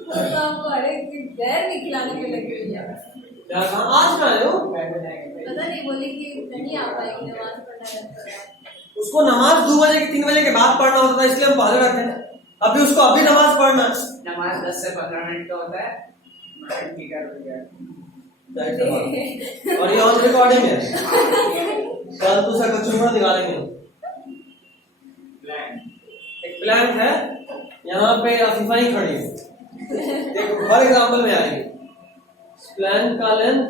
तो आपको हर एक चीज डर नहीं खिलाने के लगे हुई है। क्या कहा आज में आए हो? पता नहीं, बोले कि नहीं आ पाएगी, नमाज पढ़ना है। उसको नमाज 2 बजे के 3 बजे के बाद पढ़ना होता था, इसलिए हम पहले रखे थे। अभी उसको अभी नमाज पढ़ना है। नमाज 10 से 15 मिनट का होता है। ठीक है और ये ऑन रिकॉर्डिंग है, कल तो उसका कचूमड़ा निकालेंगे। एक प्लान है, यहाँ पे अफीफा ही खड़ी है। देखो फॉर एग्जाम्पल में आएगी प्लान का लेंथ,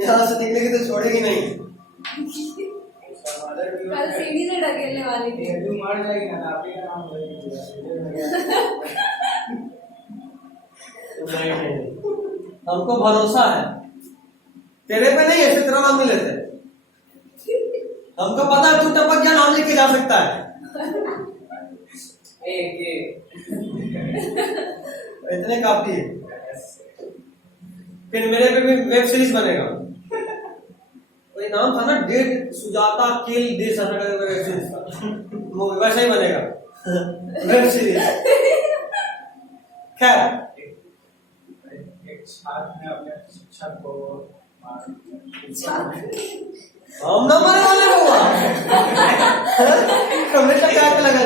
यहाँ से निकलेगी तो छोड़ेगी नहीं। कल सीढ़ी से ढकेलने वाली थी। मार जाएगी ना, आप ही का नाम नहीं, हमको भरोसा है, तेरे पे नहीं है, तेरा नाम नहीं लेते। हमको पता है तू टपक गया नाम लिख के जा सकता है। इतने काफी है। फिर मेरे पे भी वेब सीरीज बनेगा, कोई नाम था ना, डेट Sujata kill this, web series का वैसा ही बनेगा वेब सीरीज। खैर एक छात्र ने अपने शिक्षक को हम ना मरे वाले हुआ हमें तो क्या लगा है।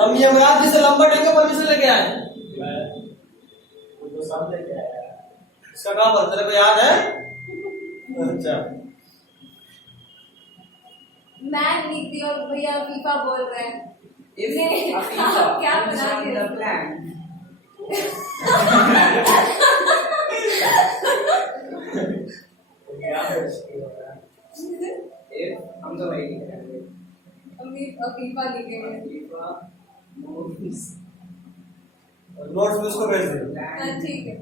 हम यमराज जी से लंबा टंगे परमिशन लेके आए, तो सब लेके आया। इसका क्या पता तेरे को याद है? अच्छा मैं नीति और भैया फीफा बोल रहे हैं। आप क्या बना दिया? प्लान हम तो वही करेंगे। फीफा लिखे हुए। नोट्स में उसको भेज दे। हाँ ठीक है।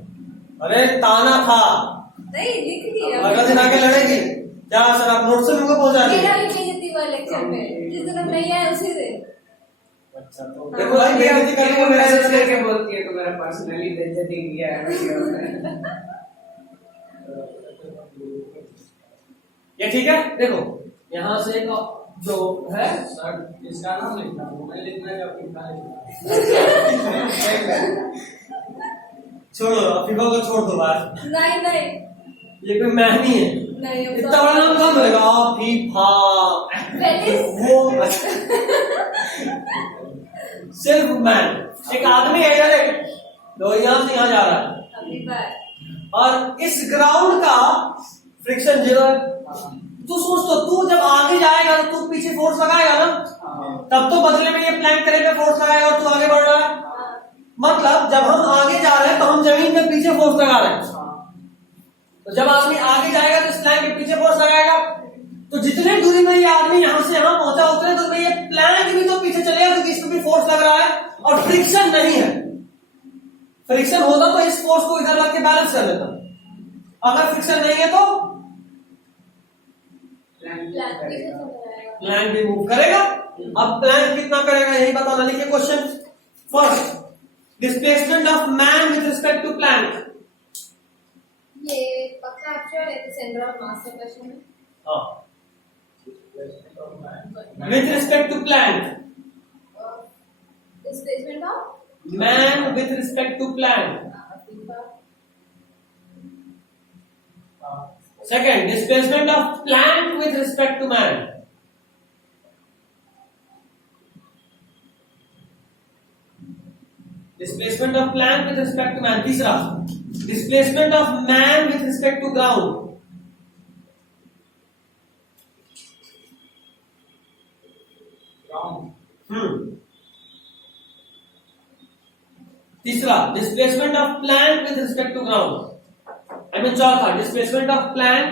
अरे ताना था, नहीं लिख दिया। अगले दिन आके लड़ेगी क्या सर आप नोट्स से मुझको पहुंचा मेरा दिए। भी बेइज्जती हुआ लेक्चर में, जिस दिन नहीं आया उसी दिन। अच्छा तो देखो भाई बेइज्जती करने को मेरा मैसेज करके बोलती है तो मेरा पर्सनली बेइज्जती किया है। ये ठीक है। देखो यहाँ से एक जो है सर इसका नाम लिखना, मैं लिखना है अपनी छोड़ो, फीफा को छोड़ दो बात। नहीं नहीं ये कोई मैं नहीं है, नहीं इतना बड़ा नाम कौन बोलेगा? फीफा वो सिर्फ मैन, एक आदमी है यार, तो यहाँ से यहाँ जा रहा है और इस ग्राउंड का फ्रिक्शन 0 है। तू सोच तो, तू जब आगे जाएगा तो तू पीछे फोर्स लगाएगा ना, तब तो बदले में ये प्लैंक करेगा फोर्स लगाएगा और तू आगे बढ़ रहा है। मतलब जब हम आगे जा रहे हैं तो हम जमीन में पीछे फोर्स लगा रहे हैं, तो जब आदमी आगे जाएगा तो इस प्लैंक के पीछे फोर्स लगाएगा। तो जितने दूरी में ये आदमी यहाँ से यहाँ पहुंचा उतने दूर में ये प्लैंक भी तो पीछे चलेगा क्योंकि इसमें भी फोर्स लग रहा है और फ्रिक्शन नहीं है। फ्रिक्शन होता तो इस फोर्स को इधर लग के बैलेंस कर लेता, अगर फ्रिक्शन नहीं है तो प्लैंक भी मूव करेगा। अब प्लैंक कितना करेगा यही बताना। लिखिए question first, displacement of man with respect to plank. ये पक्का आप श्योर है कि सेंटर ऑफ मास का क्वेश्चन है? हाँ, with respect to plant, displacement of man with respect to plant. Second, displacement of plant with respect to man. Displacement of plant with respect to man. तीसरा, displacement of man with respect to ground. तीसरा, displacement of plant with respect to ground. I mean चौथा, displacement of plant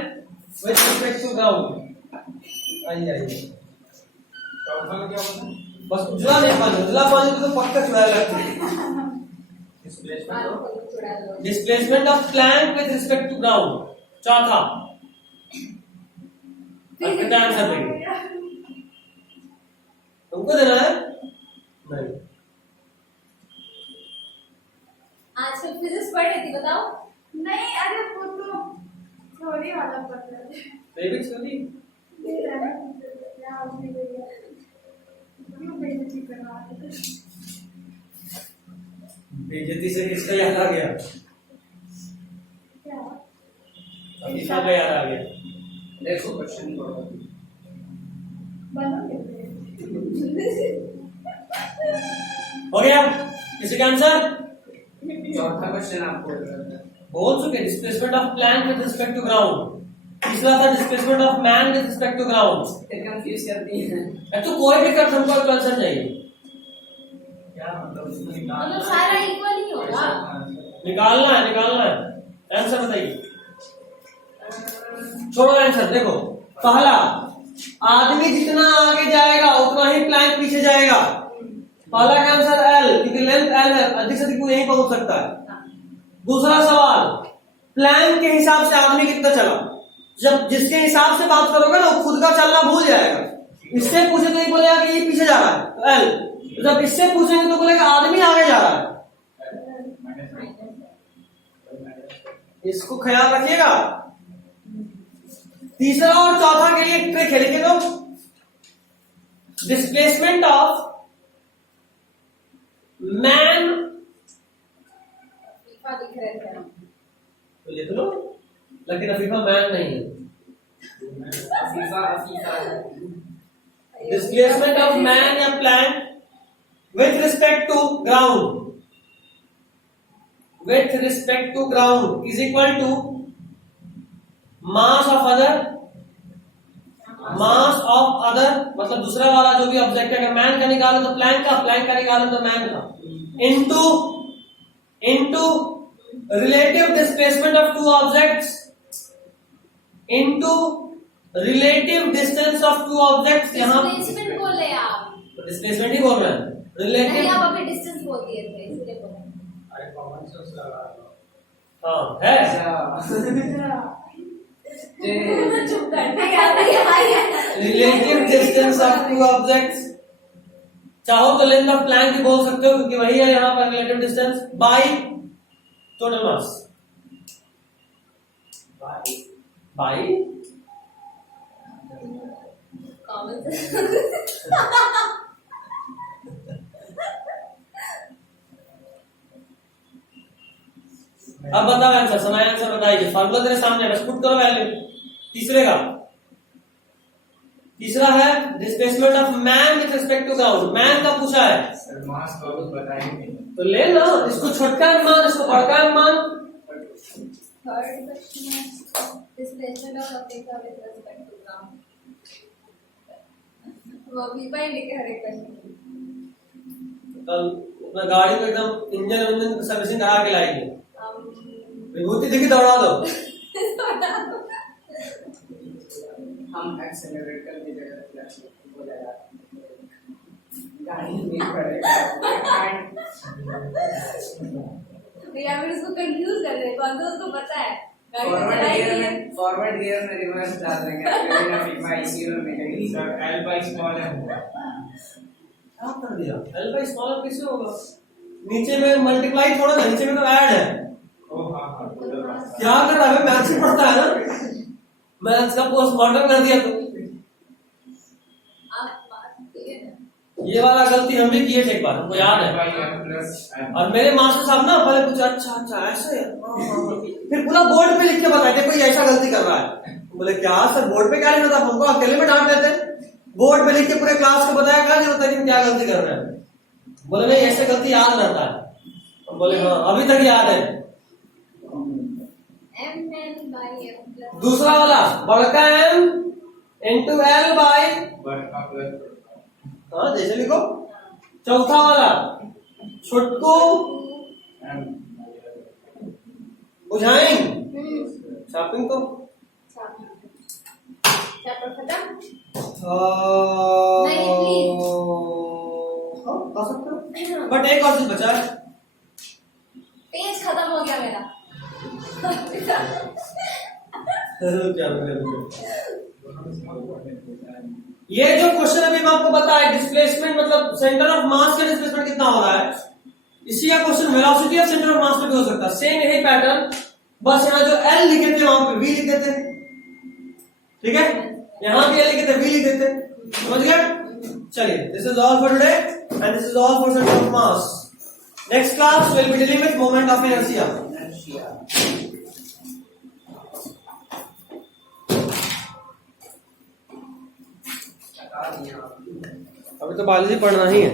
with respect to ground. आइए चौथा में क्या होता है? बस उजला नहीं पानी, उजला पानी तो पक्का चुरा लगता है। Displacement of plank with respect to ground. चौथा कितना आंसर देंगे? तुमको देना है? नहीं। आजकल फिजिक्स पढ़ रही थी, बताओ। नहीं, अरे वो तो थोड़ी वाला पता है। बेबी छोटी बेइज्जती से किसका याद आ गया? अफीफा का याद आ गया। देखो क्वेश्चन पढ़ो। हो गया किसी का आंसर? चौथा क्वेश्चन आपको बोल चुके displacement of plank with respect to ground. तीसरा था displacement of man with respect to ground. फिर कंफ्यूज करती है। तो कोई भी कर हमको आंसर चाहिए। क्या मतलब उसमें मतलब सारा इक्वल ही होगा। निकालना है आंसर बताइए। छोड़ो आंसर। देखो पहला, आदमी जितना आगे जाएगा उतना ही प्लैंक पीछे जाएगा। पहला का आंसर एल, क्योंकि लेंथ एल है, अधिक से अधिक वो यहीं पहुंच सकता है। दूसरा सवाल, प्लैंक के हिसाब से आदमी कितना चला? जब जिसके हिसाब से बात करोगे ना वो खुद का चलना भूल जाएगा। इससे पूछे तो ये बोलेगा कि ये पीछे जा रहा है, तो एल। जब इससे पूछेंगे तो बोलेगा आदमी आगे जा रहा है। इसको ख्याल रखिएगा। तीसरा और चौथा के लिए ट्रिक है, लिखे तो डिस्प्लेसमेंट ऑफ मैन दिख रहे थे हम। तो लिख लो, लेकिन अफीफा मैन नहीं है। अफीफा डिस्प्लेसमेंट ऑफ मैन या plank with respect to ground is equal to mass of other मतलब दूसरा वाला जो भी ऑब्जेक्ट है, अगर मैन का निकालो तो प्लैंक का निकालो तो मैन का, into relative displacement of two objects into relative distance of two objects. यहाँ डिस्प्लेसमेंट बोले आप, तो डिस्प्लेसमेंट ही बोल रहे हैं। रिलेटिव नहीं आप अभी डिस्टेंस बोल दिए थे इसलिए बोला। हाँ है। चुप कर, नहीं आता है। Relative distance of two objects, चाहो तो लेंथ ऑफ प्लैंक भी बोल सकते हो क्योंकि वही है यहाँ पर relative distance, by total mass. By common sense. अब बताओ आंसर, समय आंसर बताइए। फार्मूला तेरे सामने, बस पुट करो वैल्यू। तीसरा है displacement of man with respect to ground. Man का पूछा है, मास का कुछ बताएंगे तो ले लो, इसको छोटका मान, इसको बड़का मान। थर्ड क्वेश्चन है displacement of Afifa with respect to ground. वो भी पाई लिखे हर एक क्वेश्चन। कल अपना गाड़ी को एकदम इंजन सर्विसिंग करा के लाएंगे। विभूति देखी दौड़ा दो। हम एक्सेलरेट कर दी जगह क्लच हो जाएगा, गाड़ी नहीं पड़ेगा। या फिर उसको कंफ्यूज कर दे, कौन सा उसको पता है। फॉरवर्ड गियर में रिवर्स डाल देंगे, फिर अफीफा इसी में मिलेगी। सर एल बाई स्मॉल है होगा। क्या कर दिया? एल बाई स्मॉल कैसे होगा? नीचे में मल्टीप्लाई थोड़ा ना, नीचे में तो ऐड है। क्या कर रहा है? मैथ्स ही पढ़ता है ना, मैथ्स का पोस्टमार्टम कर दिया। तो ये वाला गलती हम भी किए थे एक बार, हमको याद है। और मेरे मास्टर साहब ना पहले पूछा, अच्छा ऐसे, फिर पूरा बोर्ड पे लिख के बताए थे कोई ऐसा गलती कर रहा है। बोले क्या सर बोर्ड पे क्या लिखा था? हमको अकेले में डांट देते। बोर्ड पे लिख के पूरे क्लास को बताया, क्या जरूरत है कि क्या गलती कर रहे हैं? बोले नहीं ऐसे गलती याद रहता है। बोले हाँ अभी तक याद है। दूसरा वाला बड़का m इंटू एल बाई, हाँ जैसे लिखो। चौथा वाला छोटको बुझाएं शॉपिंग को। चैप्टर खत्म। बट एक और चीज बचा है, पेज खत्म हो गया मेरा। ये जो क्वेश्चन अभी मैं आपको बताया, डिस्प्लेसमेंट मतलब सेंटर ऑफ मास का डिस्प्लेसमेंट कितना हो रहा है, इसी का question velocity of centre of मास पे भी हो सकता है। सेम यही पैटर्न, बस यहाँ जो एल लिखे थे वहां पे वी लिख देते, ठीक है, यहाँ भी एल लिखे थे वी लिख देते, समझ गया। चलिए, this is all for today and this is all for centre of mass. Next class will be dealing with moment of inertia. अभी तो बायोलॉजी पढ़ना ही है।